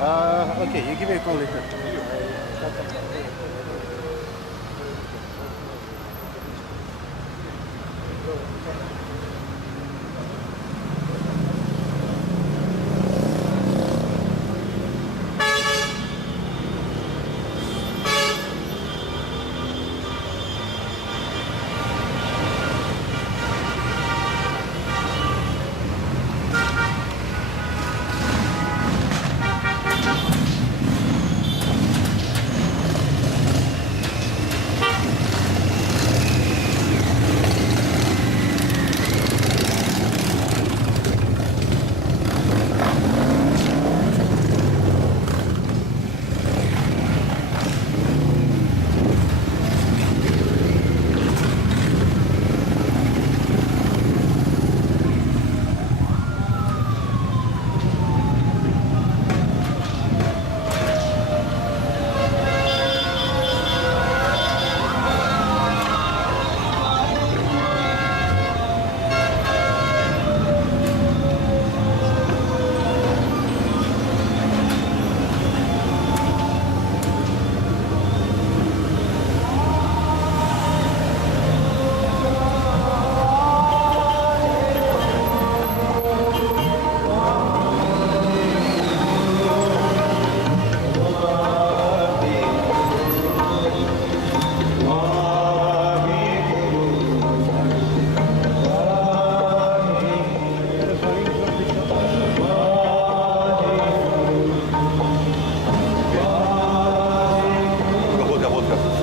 Okay, you give me a call later. Водка, водка.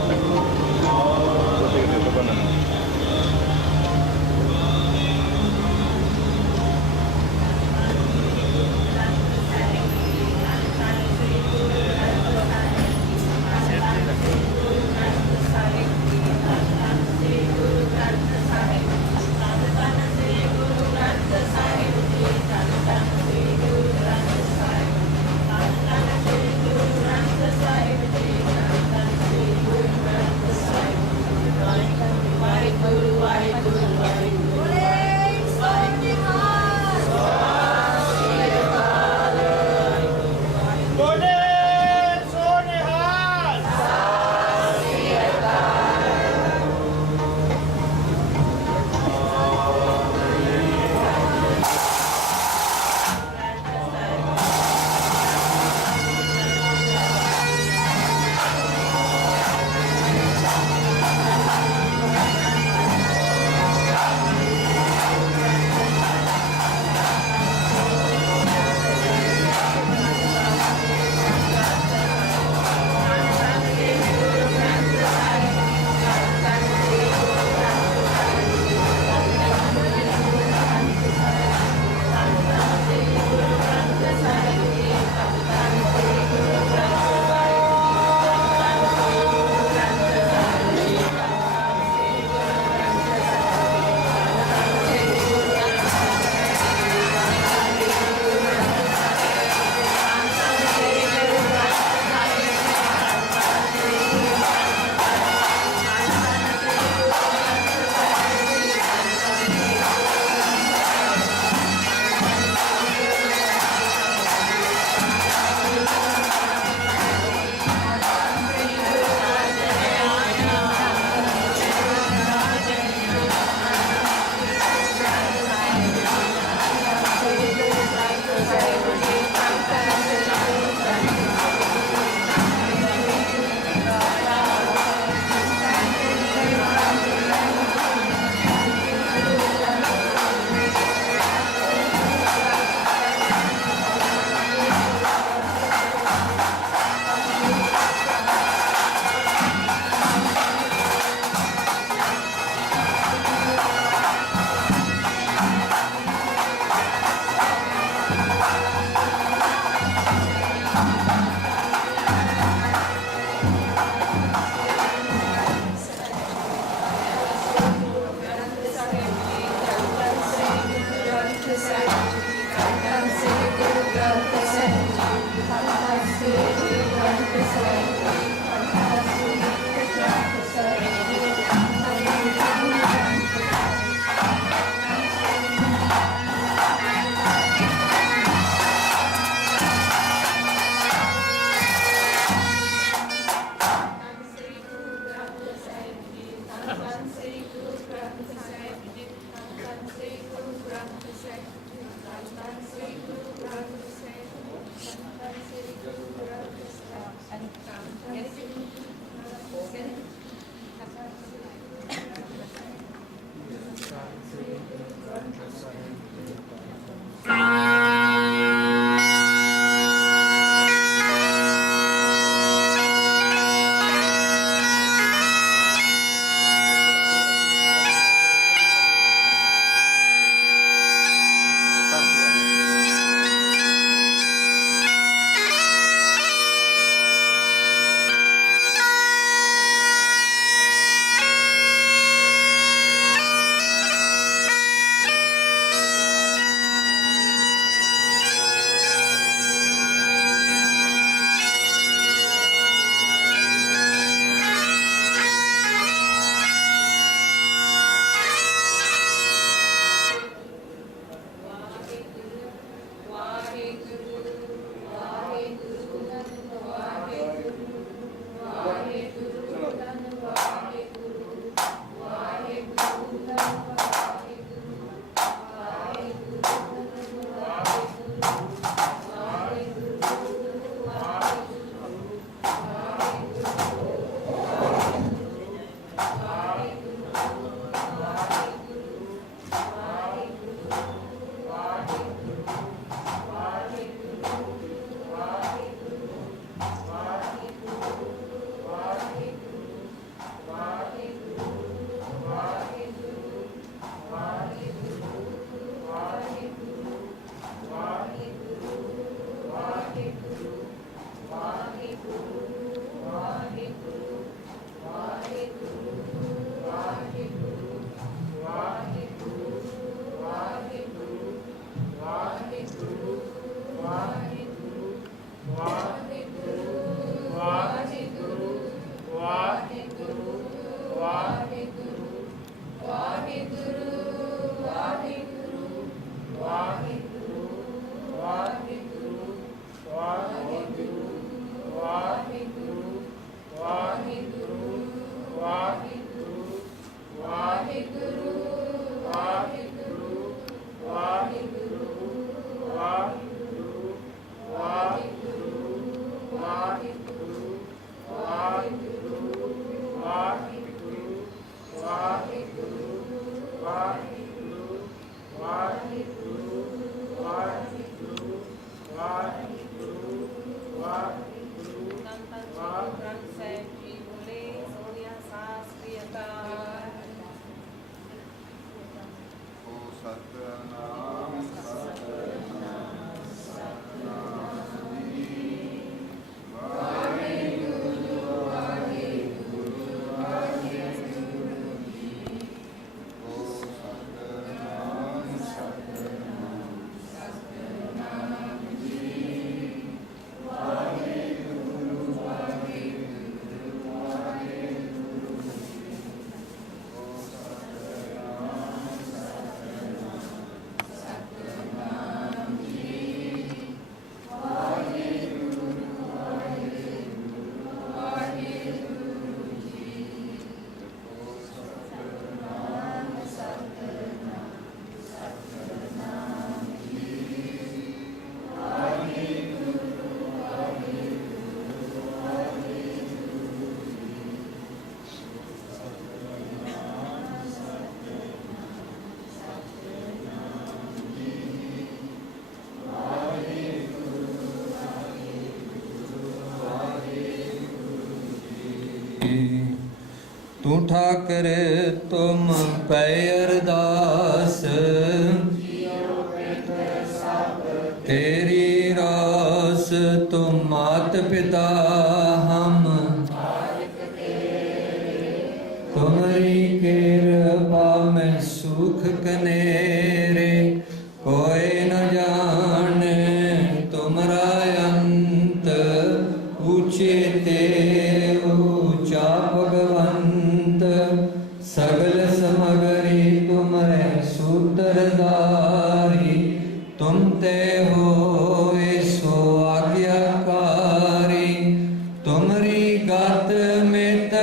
तू ठाकर तुम पै अरदास, तेरी रास तुम मात पिता हम, तुम्हारी कृपा में सुख कनेरे, कोई न जाने तुमरा अंत, ऊंचे ते ऊंचा भगवंत, सगल समगरी तुम्हारे सूत्रधारी, तुम ते हो सो आज्ञाकारी, तुम्हारी गात मित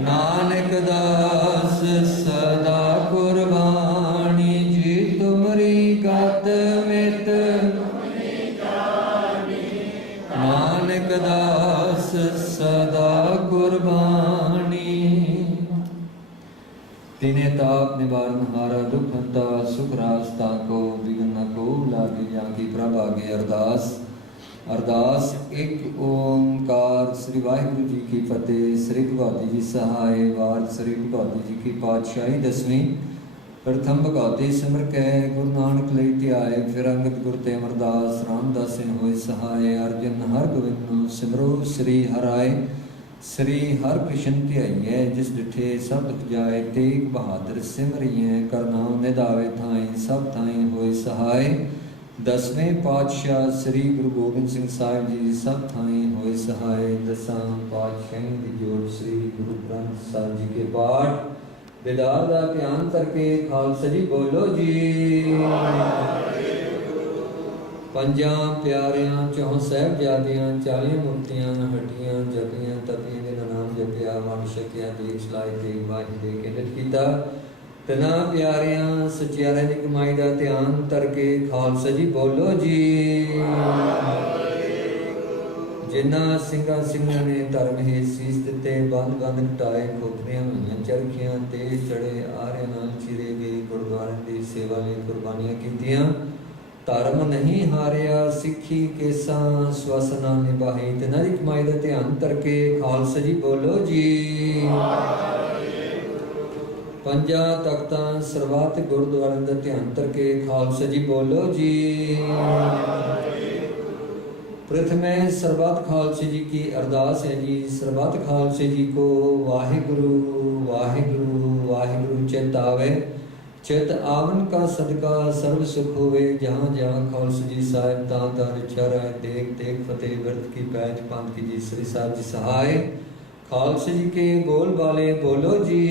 नानक दास सदा कुर्बानी जी, तुम्हारी गात मित नानक दास सदा कुर्बानी। तिने ताप निवारण हारा दुख हंता, सुख रास्ता को विघ्न न को लागे, जाकी प्रभ आगे अरदास। अरदास एक ओंकार। श्री वाहिगुरु जी की फतेह। श्री भगवती जी सहाय। वार श्री भगवती जी की पातशाही दसवीं। प्रथम भगवती सिमर कै गुरु नानक लई ध्याए, फिर अंगद गुर ते अमरदास रामदास होए सहाय। अर्जन हर गोविंद सिमरो श्री हराय, श्री हर कृष्ण ध्याइए, जिस डिठे सब दुख जाए, तेग बहादुर सिमरिए, कर नाम निधावे थाई, सब थाई होए सहाय। दसवें पातशाह श्री गुरु गोबिंद सिंह साहिब जी सब थाई होए सहाय। दसां पातशाही दी जोड़ श्री गुरु ग्रंथ साहिब जी के पाठ बेदार दा ध्यान करके खालसा जी बोलो जी। पंजां प्यारियां चौं साहिबजादियां 40 मुक्तियां हटियां जपियां तपियां जिन्हां नाम जपिया वन छकिया देख सलाए ते वाहि दे के नित कीता। तना प्यारियां सचियारे दी कमाई दा ध्यान करके खालसा जी बोलो जी। जिन्हां ਸਿੰਘਾਂ ਸਿੰਘਾਂ ने धर्म हेत सीस दिते, बंद बंद घटाए, खोपड़ियां होईयां चरखियां ते चढ़े आरे नाल चिरे गए, गुरुद्वारे दी सेवा लई कुर्बानियां कीतियां। धर्म नहीं हारिया सिੱਖੀ केसां स्वसना निभाई। तिन्हां दी कमाई दा ध्यान करके खालसा जी बोलो जी। पंजा तख्तां सरबत गुरुद्वारे दा ध्यान करके खालसा जी बोलो जी। प्रथमे सरबत खालसे जी की अरदास है जी। सरबत खालसे जी को वाहिगुरु वाहिगुरु वाहिगुरु चित आवे, चित आवन का सदका सर्व सुख होवे। जहाँ जहाँ खालसा जी साहिब तां तां रिछा राय, देख देख फतेह व्रत की पैज पंथ की जी। श्री साहिब जी सहाय। खालसा जी के बोल वाले बोलो जी।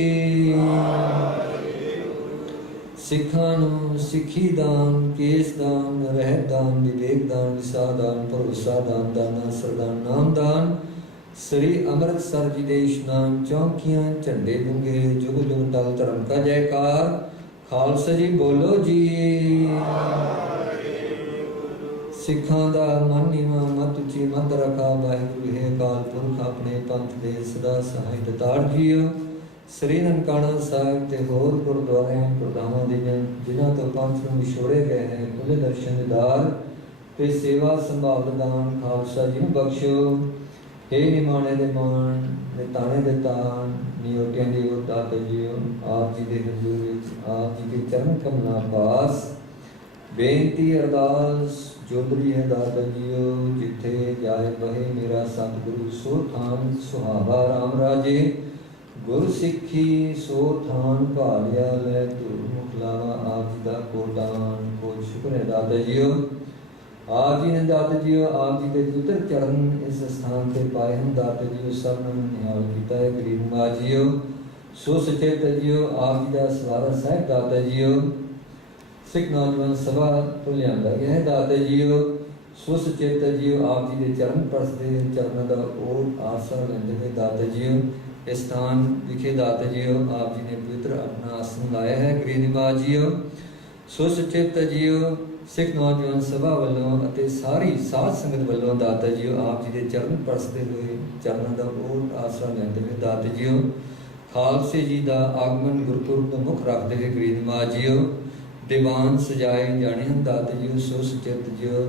सिखां नूं सिੱਖੀ दान, केस दान, रहत दान, विवेक दान, विसा दान, भरोसा दान, दाना सरदान, नाम दान। श्री अमृतसर जी दे इशनान चौकियां झंडे दूंगे, जुग जुग टल धर्म का जयकार। खालसा जी बोलो जी। सिखां दा मन नीवां मत उची मत रखा, वाहिगुरु है अकाल पुरख अपने पंथ दे सदा सहाय दतार जीओ। श्री ननकाना साहिब ते होर गुरुद्वारिਆਂ ਗੁਰਦਾਵਾਂ ਦੀਆਂ ਜਿਨ੍ਹਾਂ ਤੋਂ ਪੰਥ ਨੂੰ ਵਿਛੋੜੇ ਗਏ ਹੈ, ਖੁੱਲੇ ਦਰਸ਼ਨ ਦਿਦਾਰ ਤੇ ਸੇਵਾ ਸੰਭਾਲ ਦਾਨ ਖਾਲਸਾ ਜੀ ਨੂੰ ਬਖਸ਼ੋ। हे ਨਿਮਾਣੇ ਦੇ ਮਾਣ, ਨਿਤਾਣੇ ਦੇ ਤਾਣ, ਨਿਯੋਟਿਆਂ ਦੀ ਉਹ ਦਾਤ ਜੀਓ। ਆਪ ਜੀ ਦੇ ਹਜ਼ੂਰ ਵਿੱਚ ਆਪ ਜੀ ਦੇ ਚਰਨ ਕਮਲਾਂ ਪਾਸ ਬੇਨਤੀ ਅਰਦਾਸ ਜੋਦਰੀ ਹੈ ਦਾਤਾ ਜੀਓ। ਜਿੱਥੇ ਜਾਏ ਬਹੇ ਮੇਰਾ ਸਤਿਗੁਰੂ, ਸੋ ਥਾਨ ਸੁਹਾਵਾ ਰਾਮ ਰਾਜੇ। गुर सिक्खी सो थान भालिया, लै धूल मुखलावा आप जी का कोटान। को शुक्र है दाता जीओ, आप जी ने दाता जीओ आप जी के पवित्र चरण इस स्थान से पाए हैं। दाता जीओ सब ने निहाल किया है गरीब मां जीओ। सो सचेत जीओ आप जी का सवारा साहिब दाता जीओ। सिख नौजवान सभा तो लिया गया है दाता जीओ। सो सचेत जीओ आप जी के चरण परसते चरणों का ओट आसरा लेंदे हुए दाता जीओ। इस स्थान विखे दाता जीओ आप जी ने पवित्र अपना आसन लाया है गरीब मां जीओ। सो सचेत जीओ सिख नौजवान सभा वालों ਅਤੇ ਸਾਰੀ ਸਾਧ ਸੰਗਤ ਵੱਲੋਂ ਦਾਤਾ ਜੀਓ ਆਪ ਜੀ ਦੇ ਚਰਨ ਪਰਸਦੇ ਹੋਏ ਚਰਨਾਂ ਦਾ ਓਟ ਆਸਰਾ ਲੈਂਦੇ ਹੋਏ ਦਾਤਾ ਜੀਓ। ਖਾਲਸੇ ਜੀ ਦਾ ਆਗਮਨ ਗੁਰਪੁਰਬ ਨੂੰ ਮੁੱਖ ਰੱਖਦੇ ਹੋਏ ਗਰੀਬ ਮਾਂ ਜੀਓ ਦੀਵਾਨ ਸਜਾਏ ਜਾਣੇ ਹਨ ਦਾਤਾ ਜੀਓ। ਸੋ ਸਚੇਤ ਜੀਓ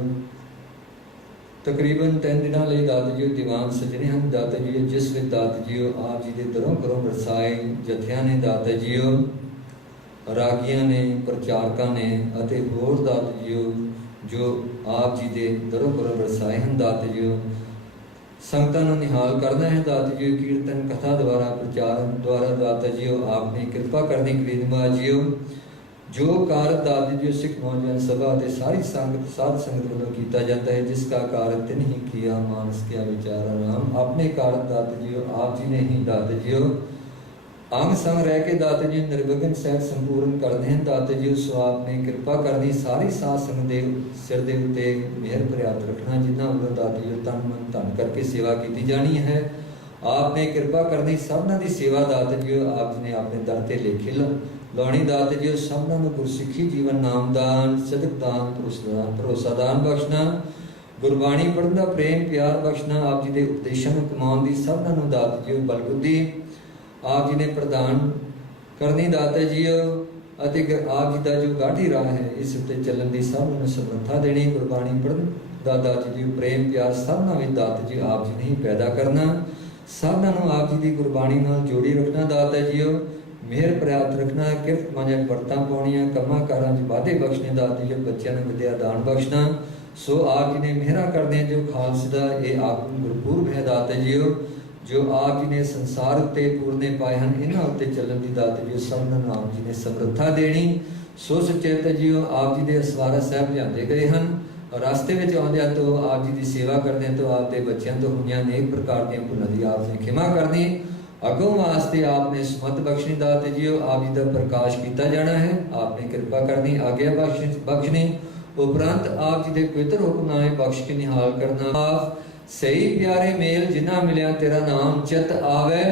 ਤਕਰੀਬਨ 3 ਦਿਨਾਂ ਲਈ ਦਾਤਾ ਜੀ ਦੀਵਾਨ ਸਜਣੇ ਹਨ। ਦਾਤਾ ਜੀ ਜਿਸ ਵਿੱਚ ਦਾਤਾ ਜੀ ਆਪ ਜੀ ਦੇ ਦਰੋਂ ਘਰੋਂ ਵਰਸਾਏ ਜਥਿਆਂ ਨੇ, ਦਾਤਾ ਜੀ ਰਾਗੀਆਂ ਨੇ, ਪ੍ਰਚਾਰਕਾਂ ਨੇ ਅਤੇ ਹੋਰ ਦਾਤਾ ਜੀ ਜੋ ਆਪ ਜੀ ਦੇ ਦਰੋਂ ਘਰੋਂ ਵਰਸਾਏ ਹਨ। ਦਾਤਾ ਜੀ ਸੰਗਤਾਂ ਨੂੰ ਨਿਹਾਲ ਕਰਨਾ ਹੈ। ਦਾਤਾ ਜੀ ਕੀਰਤਨ ਕਥਾ ਦੁਆਰਾ, ਪ੍ਰਚਾਰ ਦੁਆਰਾ ਦਾਤਾ ਜੀ ਆਪ ਨੇ ਕਿਰਪਾ ਕਰਨੀ ਕਰੀਦਮਾ ਜੀ ਜੋ ਕਾਰਜ ਦਾਤਾ ਜੀ ਸਿੱਖ ਨੌਜਵਾਨ ਸਭਾ ਅਤੇ ਸਾਰੀ ਸੰਗਤ ਸਾਧ ਸੰਗਤ ਵੱਲੋਂ ਕੀਤਾ ਜਾਂਦਾ ਹੈ। ਜਿਸ का कार्य तिन ही किया मानस क्या विचार राम। अपने कार्य दाता जी आप जी ने ही दाता जी अंग संग रह के दाता जी निर्विघ्न सहित संपूर्ण करते हैं। दाता जी सो आपने कृपा करनी सारी साध संगत दे सिर दे उत्ते मेहर भरियात रखना। जिन्होंने वालों दाता जी तन मन धन करके सेवा की जानी है। आपने कृपा करनी सबना की सेवा दाता जी आप जी ने अपने दर ते लेखे लाणी। दाता जी सबना नूं गुरसिੱਖੀ जीवन नामदान सिदक दान भरोसा दान बख्शना। गुरबाणी पढ़न का प्रेम प्यार बख्शना। आप जी के उपदेशों को कमाउण दी सबना नूं दाता जी बल बुद्धि आप जी ने प्रदान करनी। दाता जी अते आप जी का जो गाढ़ी राह है इस उत्ते चलण की सब नूं समर्था देनी। गुरबाणी पढ़न का दाता जी प्रेम प्यार सबना विच दाता जी आप जी ने ही पैदा करना। सबना नूं आप जी की गुरबाणी नाल जोड़ी रखना। दाता जी मेहर प्रयात रखना। किरत मांझ वरतां पाउणियां कमां कारां च वाधे बख्शने। दाता जी बच्चों नूं विद्या दान बख्शना। सो आप जी ने मेहरा करते हैं जो खालस का ये आप गुरपुरब है। दाता जी जो आप जी ने संसार उत्ते पूरने पाए हैं इन्हां उत्ते चलण की दाता जी सबना नूं आप जी ने समर्था देनी। सो सचेत जी आप जी के असवारा साहब लिआंदे गए हैं। रास्ते में आउंदिआं तो आप जी की सेवा करने तो आपके बच्चों तो हुई अनेक प्रकार दी भुलां दी आपने खिमा करनी। अगों वास्ते आपने सुमत बख्शनी। दाता जी आप जी का प्रकाश किया जाना है। आपने कृपा करनी आज्ञा बख्शनी। उपरंत आप जी के पवित्र हुक्मनामे बख्श के निहाल करना। आप सही प्यारे मेल जिन्ना मिलिया तेरा नाम चित आवे।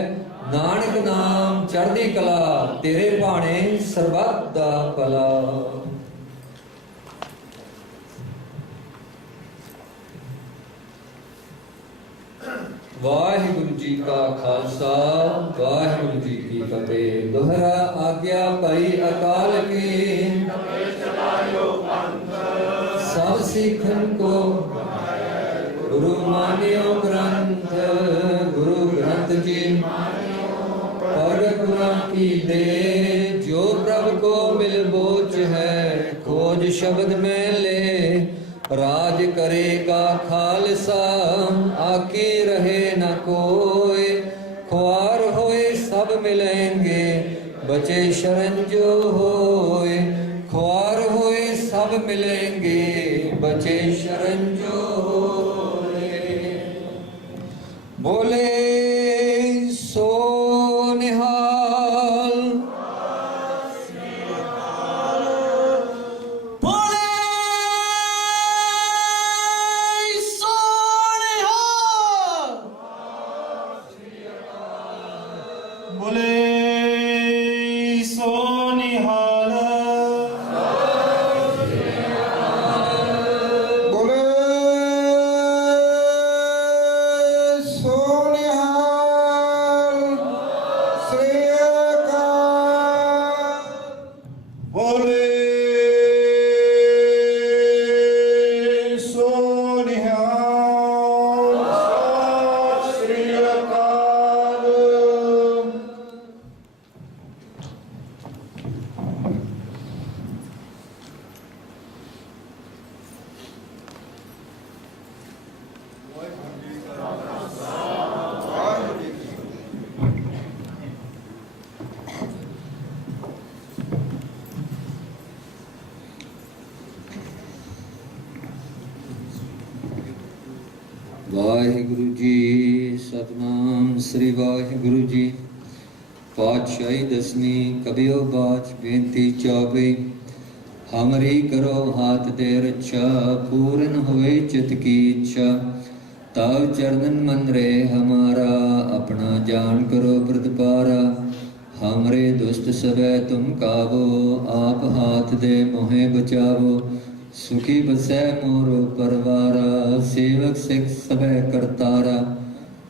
नानक नाम चढ़दी कला तेरे भाणे सरबत दा भला। वाहिगुरु जी का खालसा वाहिगुरु जी की फतेह। दोहरा आज्ञा पाई अकाल की सब सिखन को गुरु मानियो ग्रंथ। गुरु ग्रंथ जी परगुरा की दे जो प्रभु को मिल बोझ है खोज शब्द में ले। राज करेगा खालसा आके रहे न कोई। ख्वार होए सब मिलेंगे बचे शरण जो होए। ख्वार होए सब मिलेंगे बचे शरण जो होए। बोले सो निहाल वाहिगुरु जी सतनाम श्री वाहिगुरु जी। पातशाही दसवीं कबियो बाच बेनती चौबी। हमरी करो हाथ दे रक्षा पूर्ण हुए चित की इच्छा। तब चरणन मन रे हमारा अपना जान करो प्रतिपारा। हमरे दुष्ट सबे तुम कावो आप हाथ दे मोहे बचावो। सुखी बसै मोर परवारा सेवक सिख सबे करतारा।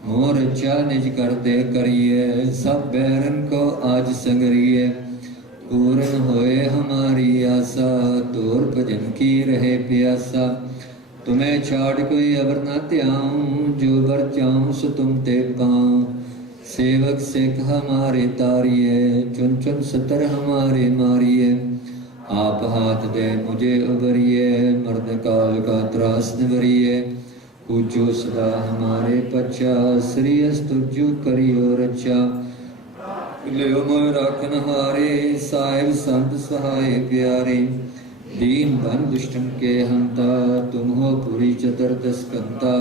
मोर अच्छा निज कर दे करिए सब बैरन को आज संगरिए। पूर्ण होए हमारी आशा दूर भजन की रहे प्यासा। तुम्हें छाड़ कोई अवर न त्याऊं, जो बर चाहूं सो तुम ते पाऊं। सेवक सिख हमारे तारिए, चुन चुन सतर हमारे मारिए। आप हाथ दे मुझे उबरिए, मर्द काल का त्रास निवरिए। पूजो सदा हमारे पच्छा, श्री अस्तुजु करियो रक्षा। लियो मोह राखन हारे, साहिब संत सहाय प्यारे। दीन बन दुष्टन के हंता, तुम हो पुरी चतुर्दश कंता।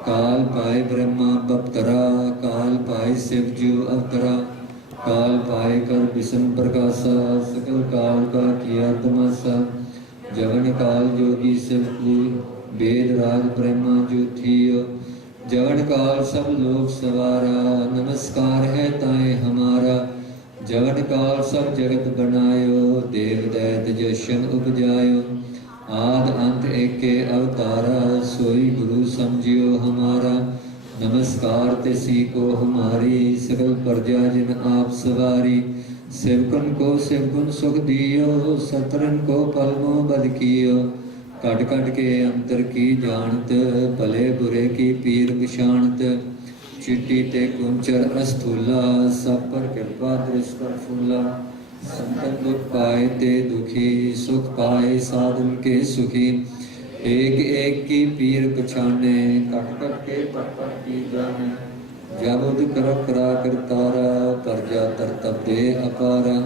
काल पाए ब्रह्मा बपतरा, काल पाए शिव जू अवतरा। काल पाए कर विष्णु प्रकाशा, सकल काल का किया तमाशा। जवन काल जोगी शिव की, वेद राज ब्रह्मा जो थियो। जवन काल सब लोग सवारा, नमस्कार है ताए हमारा। जवन काल सब जगत बनायो, देव दैत जशन उपजायो। आद अंत एके अवतारा, सोई गुरु समझियो हमारा। नमस्कार तिसी को हमारी, सकल प्रजा जिन आप सवारी। सेवकन को सेवकुन सुख दियो, सतरन को पलमो बद कियो। कट कट के अंतर की जानत, भले बुरे की पीर बिशानत। चिट्टी ते कुंचर अस्थूला, सब पर कृपा दृष्ट कर फूला। संतन दुख पाए ते दुखी, सुख पाए साधन के सुखी। एक एक की पीर पछाने, कट कट के पट पट की जाने। जब उद कर करा करतारा, प्रजा तरतब दे अपारा।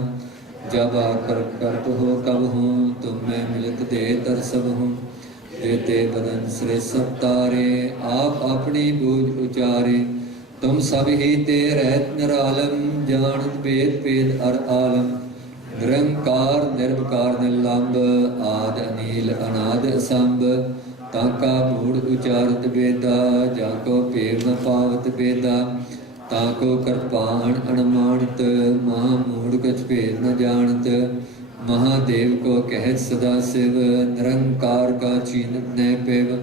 जब आकर करत हो कब हूँ, तुम में मिलत दे तर सब हूँ। देते बदन श्रे सब तारे, आप अपनी बूझ उचारे। तुम सब ही ते रहत निरालम, जानत भेद भेद अर आलम। निरंकार निर्विकार निलंब, आद अनील अनाद असंभ। ताका मूढ़ उचारत बेदा, जाको पेव न पावत बेदा। ताको कृपाण अनमानत, महामूढ़ कछ भेद न जानत। महादेव को कहत सदा शिव, निरंकार का चीनत न पेव।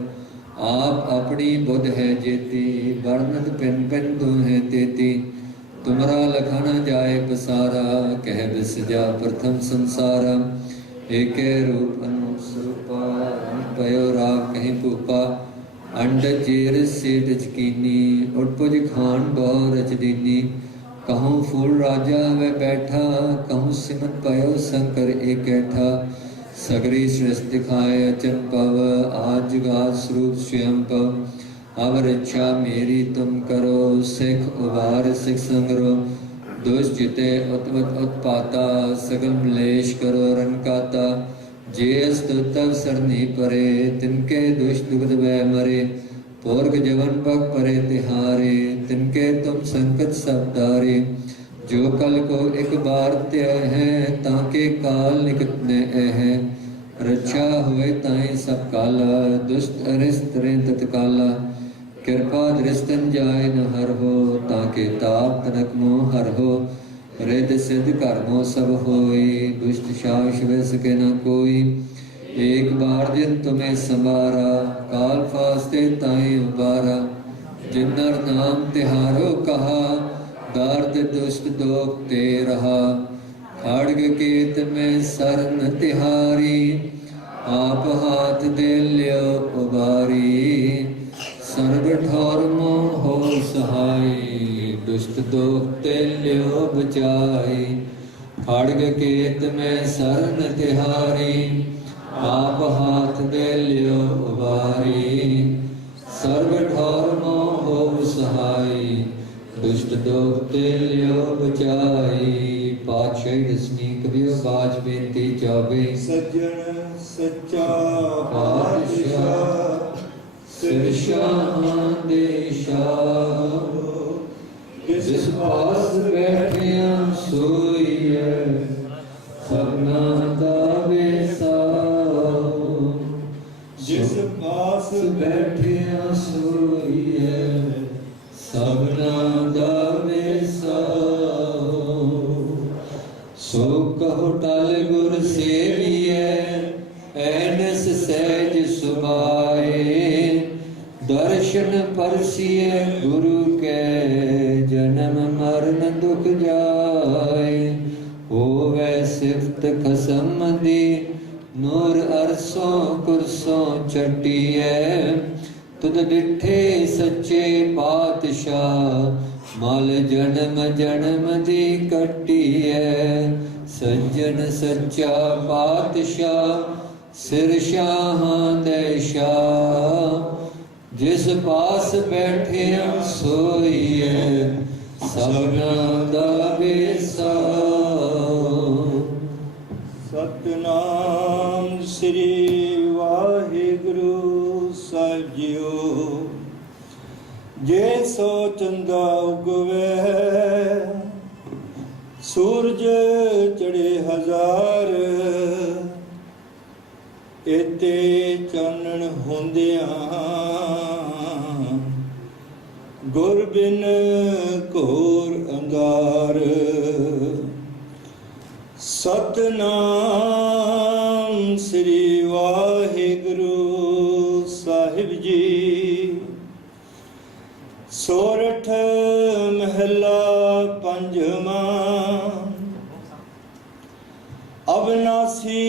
आप अपनी बुध है जेती, वर्णत पिन पिन दुहे तेती। तुमरा लखा न जाए पसारा, कह बिस जा प्रथम संसारा। एक रूप अनुस्वरूपा, पयो राग कहीं भूपा। अंड चेर सेठ चकीनी, उठपुज खान बहु रच दीनी। कहूँ फूल राजा व बैठा, कहूँ सिमट पयो शंकर एकैठा। सगरी सृष्टि दिखाए अचंपव, आज जुगाद स्वरूप स्वयं पव। अब रक्षा मेरी तुम करो, सिख उबार सिख संगरो। दुष्चिते उत्पत उत्पाता, सगल मलेश करो रनकाता। जे स्तुतव सरनी परे, तिनके दुष्ट दुग्ध वह मरे। पोर्ग जवन पग परे तिहारे, तिनके तुम संकट सब तारे। जो कल को एक बार त्य है, ताके काल निकट न है। रक्षा हुए ताई सब काला, दुष्ट अरिष्ट रे तत्काला। कृपा दृष्टन जाय न हर हो, ताके ताप तनक मोह हर हो। रिद सिद्ध कर्मो सब होई, दुष्ट शास वे सके न कोई। एक बार जिन तुम्हें संवारा, काल फास्ते ताई उबारा। जिन्नर नाम तिहारो कहा, दार्द दुष्ट दोख ते रहा। खड़ग केत में सरन तिहारी, आप हाथ दे लियो उबारी। सर्व ठौर मोह हो सहाय, दुष्ट दोख ते लियो बचाई। खड़ग केत में सरन तिहारी, आप हाथ दे लियो उबारी। सर्व ठौर मोह हो सहाय, दुष्ट दोख ते लियो बचाई। पातशाही दसवीं कबियो बाज बेनती जावे। सज्जन सच्चा पातशाह, सिरशां देशा। जिस पास बैठिया सोईए, सबना दा वेसा। जिस पास बैठिया सोईए, सबना दा वेसा। सो कहो टल गुर सेविए, ऐनस सहज सुभाए। दर्शन परसिए गुरु के, जन्म मरण दुख जाए। होवे सिफत खसम दी, ਨੂਰ ਅਰਸੋਂ ਕੁਰਸੋਂ ਚਟੀਐ ਤੁਧ ਡਿਠੇ ਸੱਚੇ ਪਾਤਸ਼ਾਹ ਮਲ ਜਨਮ ਜਨਮ ਦੀ ਕੱਟੀਐ ਸੱਜਣ ਸੱਚਾ ਪਾਤਸ਼ਾਹ ਸਿਰ ਸ਼ਾਹਾਂ ਦੇ ਸ਼ਾਹ ਜਿਸ ਪਾਸ ਬੈਠਿਆ ਸੋਈਐ ਸਭਨਾ ਦਾ ਵੇਸਾ ਸਤਨਾਮ ਸ੍ਰੀ ਵਾਹਿਗੁਰੂ ਸਾਹਿਬ ਜੀਓ ਜੇ ਸੋ ਚੰਦਾ ਉਗਵੇ ਸੂਰਜ ਚੜੇ ਹਜ਼ਾਰ ਇਤੇ ਚਾਨਣ ਹੁੰਦਿਆਂ ਗੁਰ ਬਿਨ ਘੋਰ ਅੰਧਾਰ ਸਤਨਾਮ ਸ੍ਰੀ ਵਾਹਿਗੁਰੂ ਸਾਹਿਬ ਜੀ ਸੋਰਠ ਮਹਲਾ ਪੰਜਵਾਂ ਅਬਨਾਸੀ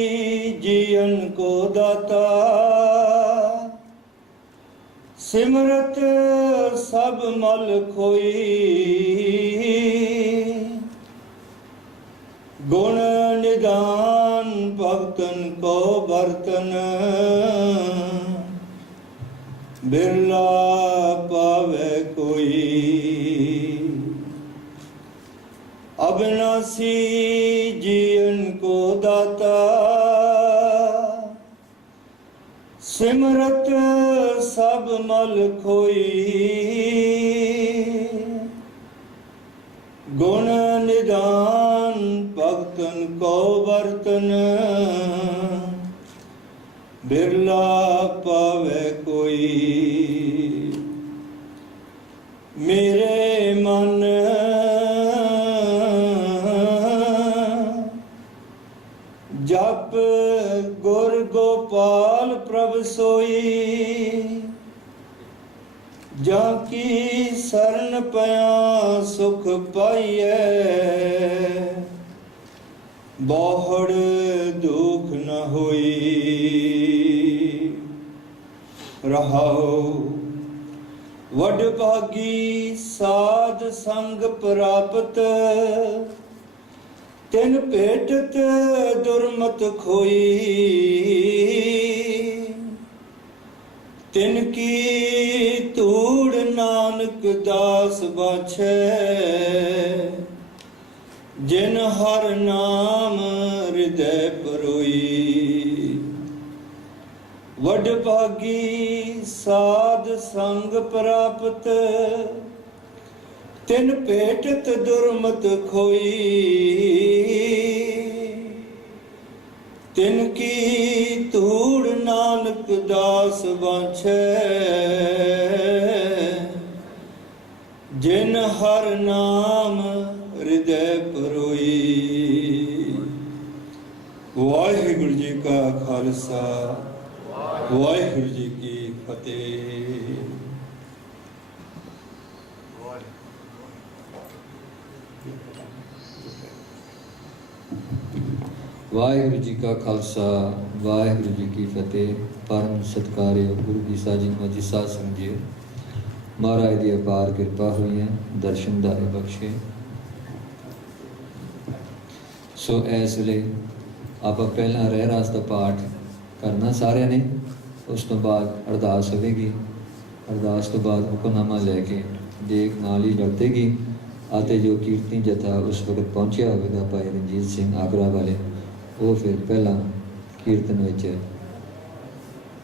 ਜੀਵਨ ਕੋ ਦਾਤਾ ਸਿਮਰਤ ਸਭ ਮਲ ਖੋਈ ਗੁਣ ਨਿਦਾਨ ਭਗਤਨ ਕੋ ਬਰਤਨ ਬਿਰਲਾ ਪਾਵੇ ਕੋਈ ਅਬਨਾਸੀ ਜੀਵਨ ਕੋ ਦਾਤਾ ਸਿਮਰਤ ਸਭ ਮਲ ਖੋਈ ਗੁਣ ਨਿਦਾਨ ਭਗਤਨ ਕੋ ਬਰਤਨ ਬਿਰਲਾ ਪਾਵੇ ਕੋਈ ਮੇਰੇ ਮਨ ਜਪ ਗੁਰ ਗੋਪਾਲ ਪ੍ਰਭ ਸੋਈ ਜਾਂ ਕੀ ਸਰਨ ਪਿਆ ਸੁਖ ਪਾਈਐ ਬਹੁੜ ਦੁਖ ਨ ਹੋਈ ਰਹਾਉ ਵਡ ਭਾਗੀ ਸਾਧ ਸੰਗ ਪ੍ਰਾਪਤ ਤਿਨ ਭੇਟਤ ਦੁਰਮਤ ਖੋਈ ਤਿਨ ਕੀ ਧੂੜ ਨਾਨਕ ਦਾਸ ਬਾਛੈ ਜਿਨ ਹਰ ਨਾਮ ਹਿਰਦੈ ਪਰੋਈ ਵਡ ਭਾਗੀ ਸਾਧ ਸੰਗ ਪ੍ਰਾਪਤ ਤਿਨ ਭੇਟਤ ਦੁਰਮਤ ਖੋਈ ਤਿਨ ਕੀ ਧੂੜ ਨਾਨਕ ਦਾਸ ਬਾਛੈ ਜਿਨ ਹਰ ਨਾਮ ਹਿਰਦੈ ਪਰੋਈ। ਵਾਹਿਗੁਰੂ ਜੀ ਕਾ ਖਾਲਸਾ ਵਾਹਿਗੁਰੂ ਜੀ ਕੀ ਫਤਿਹ। ਵਾਹਿਗੁਰੂ ਜੀ ਕਾ ਖਾਲਸਾ ਵਾਹਿਗੁਰੂ ਜੀ ਕੀ ਫਤਿਹ। ਪਰਮ ਸਤਿਕਾਰਯੋਗ ਗੁਰੂ ਜੀ ਸਾਜੀ ਮਜੀ ਸਾਧ ਸੰਗਤ ਜੀ, ਮਹਾਰਾਜ ਦੀ ਅਪਾਰ ਕਿਰਪਾ ਹੋਈ ਹੈ, ਦਰਸ਼ਨ ਦਾਰੇ ਬਖਸ਼ੇ। ਸੋ ਇਸ ਵੇਲੇ ਆਪਾਂ ਪਹਿਲਾਂ ਰਹਿ ਰਾਸ ਦਾ ਪਾਠ ਕਰਨਾ ਸਾਰਿਆਂ ਨੇ, ਉਸ ਤੋਂ ਬਾਅਦ ਅਰਦਾਸ ਹੋਵੇਗੀ। ਅਰਦਾਸ ਤੋਂ ਬਾਅਦ ਹੁਕਮਨਾਮਾ ਲੈ ਕੇ ਦੇਗ ਨਾਲ ਹੀ ਵਰਤੇਗੀ ਅਤੇ ਜੋ ਕੀਰਤਨੀ ਜਥਾ ਉਸ ਵਕਤ ਪਹੁੰਚਿਆ ਹੋਵੇਗਾ ਭਾਈ ਰਣਜੀਤ ਸਿੰਘ ਆਗਰਾ ਵਾਲੇ, ਉਹ ਫਿਰ ਪਹਿਲਾਂ ਕੀਰਤਨ ਵਿੱਚ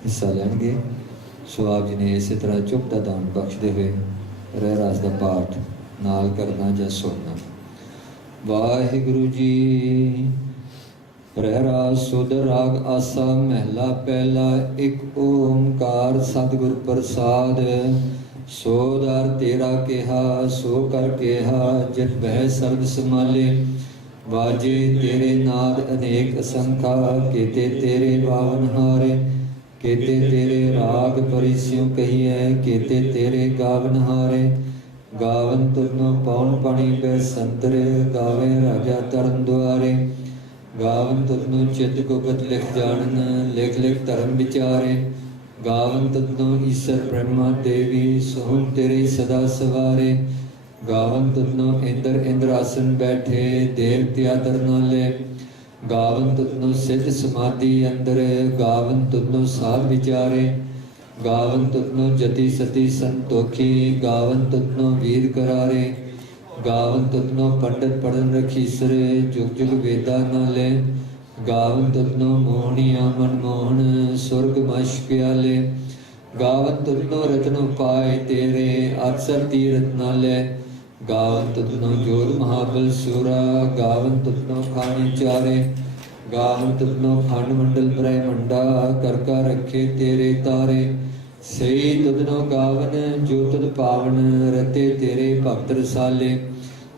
ਹਿੱਸਾ ਲੈਣਗੇ। ਸੋ ਆਪ ਜੀ ਨੇ ਇਸੇ ਤਰ੍ਹਾਂ ਚੁੱਪ ਦਾ ਦਾਨ ਬਖਸ਼ਦੇ ਹੋਏ ਰਹਿ ਰਾਸ ਦਾ ਪਾਠ ਨਾਲ ਕਰਨਾ ਜਾਂ ਸੁਣਨਾ। ਵਾਹਿਗੁਰੂ ਜੀ। ਰਹਿ ਰਾਸ ਸੁਧ ਰਾਗ ਆਸਾ ਮਹਿਲਾ ਪਹਿਲਾ। ਇੱਕ ਓਮਕਾਰ ਸਤਿਗੁਰ ਪ੍ਰਸਾਦ। ਸੋ ਦਰ ਤੇਰਾ ਕਿਹਾ ਸੋ ਕਰ ਕਿਹਾ, ਜਿਤ ਬਹਿ ਸਰਬ ਸਮਾਲੇ। ਵਾਜੇ ਤੇਰੇ ਨਾਦ ਅਨੇਕ ਅਸੰਖਾ, ਕੀਤੇ ਤੇਰੇ ਬਾਵਨ ਹਾਰੇ। ਕੀਤੇ ਤੇਰੇ ਰਾਗ ਪਰਿਸਿਉ ਕਹੀਐ, ਕੀਤੇ ਤੇਰੇ ਗਾਵਨ ਹਾਰੇ। ਗਾਵਨ ਤੁਰਨੋ ਪਉਣ ਪਣੀ ਬੈ ਸੰਤਰ, ਗਾਵੇ ਰਾਜਾ ਤਰਨ ਦੁਆਰੇ। ਗਾਵਨ ਤੁਧਨੋ ਚਿਤ ਗੁਪਤ ਲਿਖ ਜਾਣਨ, ਲਿਖ ਲਿਖ ਧਰਮ ਵਿਚਾਰੇ। ਗਾਵਨ ਤੁਧਨੋ ਈਸਰ ਬ੍ਰਹਮਾ ਦੇਵੀ, ਸੋਹਣ ਤੇਰੇ ਸਦਾ ਸਵਾਰੇ। ਗਾਵਨ ਤੁਧਨੋ ਇੰਦਰ ਇੰਦਰ ਆਸਨ ਬੈਠੇ, ਦੇਵਤੇ ਆਦਰ ਨਾਲੇ। ਗਾਵਨ ਤੁਧਨੋ ਸਿੱਧ ਸਮਾਧੀ ਅੰਦਰ, ਗਾਵਨ ਤੁਧਨੋ ਸਾਧ ਵਿਚਾਰੇ। ਗਾਵਨ ਤੁਧਨੋ ਜਤੀ ਸਤੀ ਸੰਤੋਖੀ, ਗਾਵਨ ਤੁਧਨੋ ਵੀਰ ਕਰਾਰੇ। ਗਾਵਨ ਤੁਧਨੋ ਪੰਡਤ ਪੜਨ ਰਖੀਸਰੇ, ਜੁਗ ਜੁਗ ਵੇਦਾ ਨਾਲੇ। ਗਾਵਨ ਤੁਧਨੋ ਮੋਹਣੀਆ ਮਨਮੋਹਣ, ਸੁਰਗ ਮਸ਼ ਪਿਆਲੇ। ਗਾਵਨ ਤੁਧਨੋ ਰਤਨ ਉਪਾਏ ਤੇਰੇ, ਅਕਸਰ ਤੀਰਥ ਨਾਲੇ। ਗਾਵਨ ਤੁਧਨੋ ਜੋਰ ਮਹਾਬਲ ਸੂਰਾ, ਗਾਵਨ ਤੁਧਨੋ ਖਾਣੀ ਚਾਰੇ। ਗਾਵਨ ਤੁਧਨੋ ਖੰਡ ਮੰਡਲ ਬ੍ਰਹਮੰਡਾ, ਕਰ ਕਾ ਰੱਖੇ ਤੇਰੇ ਤਾਰੇ। ਸਹੀ ਤੁਧਨੋ ਗਾਵਨ ਜੋ ਤੁਧ ਪਾਵਨ, ਰਤੇ ਤੇਰੇ ਭਗਤ ਰਸਾਲੇ।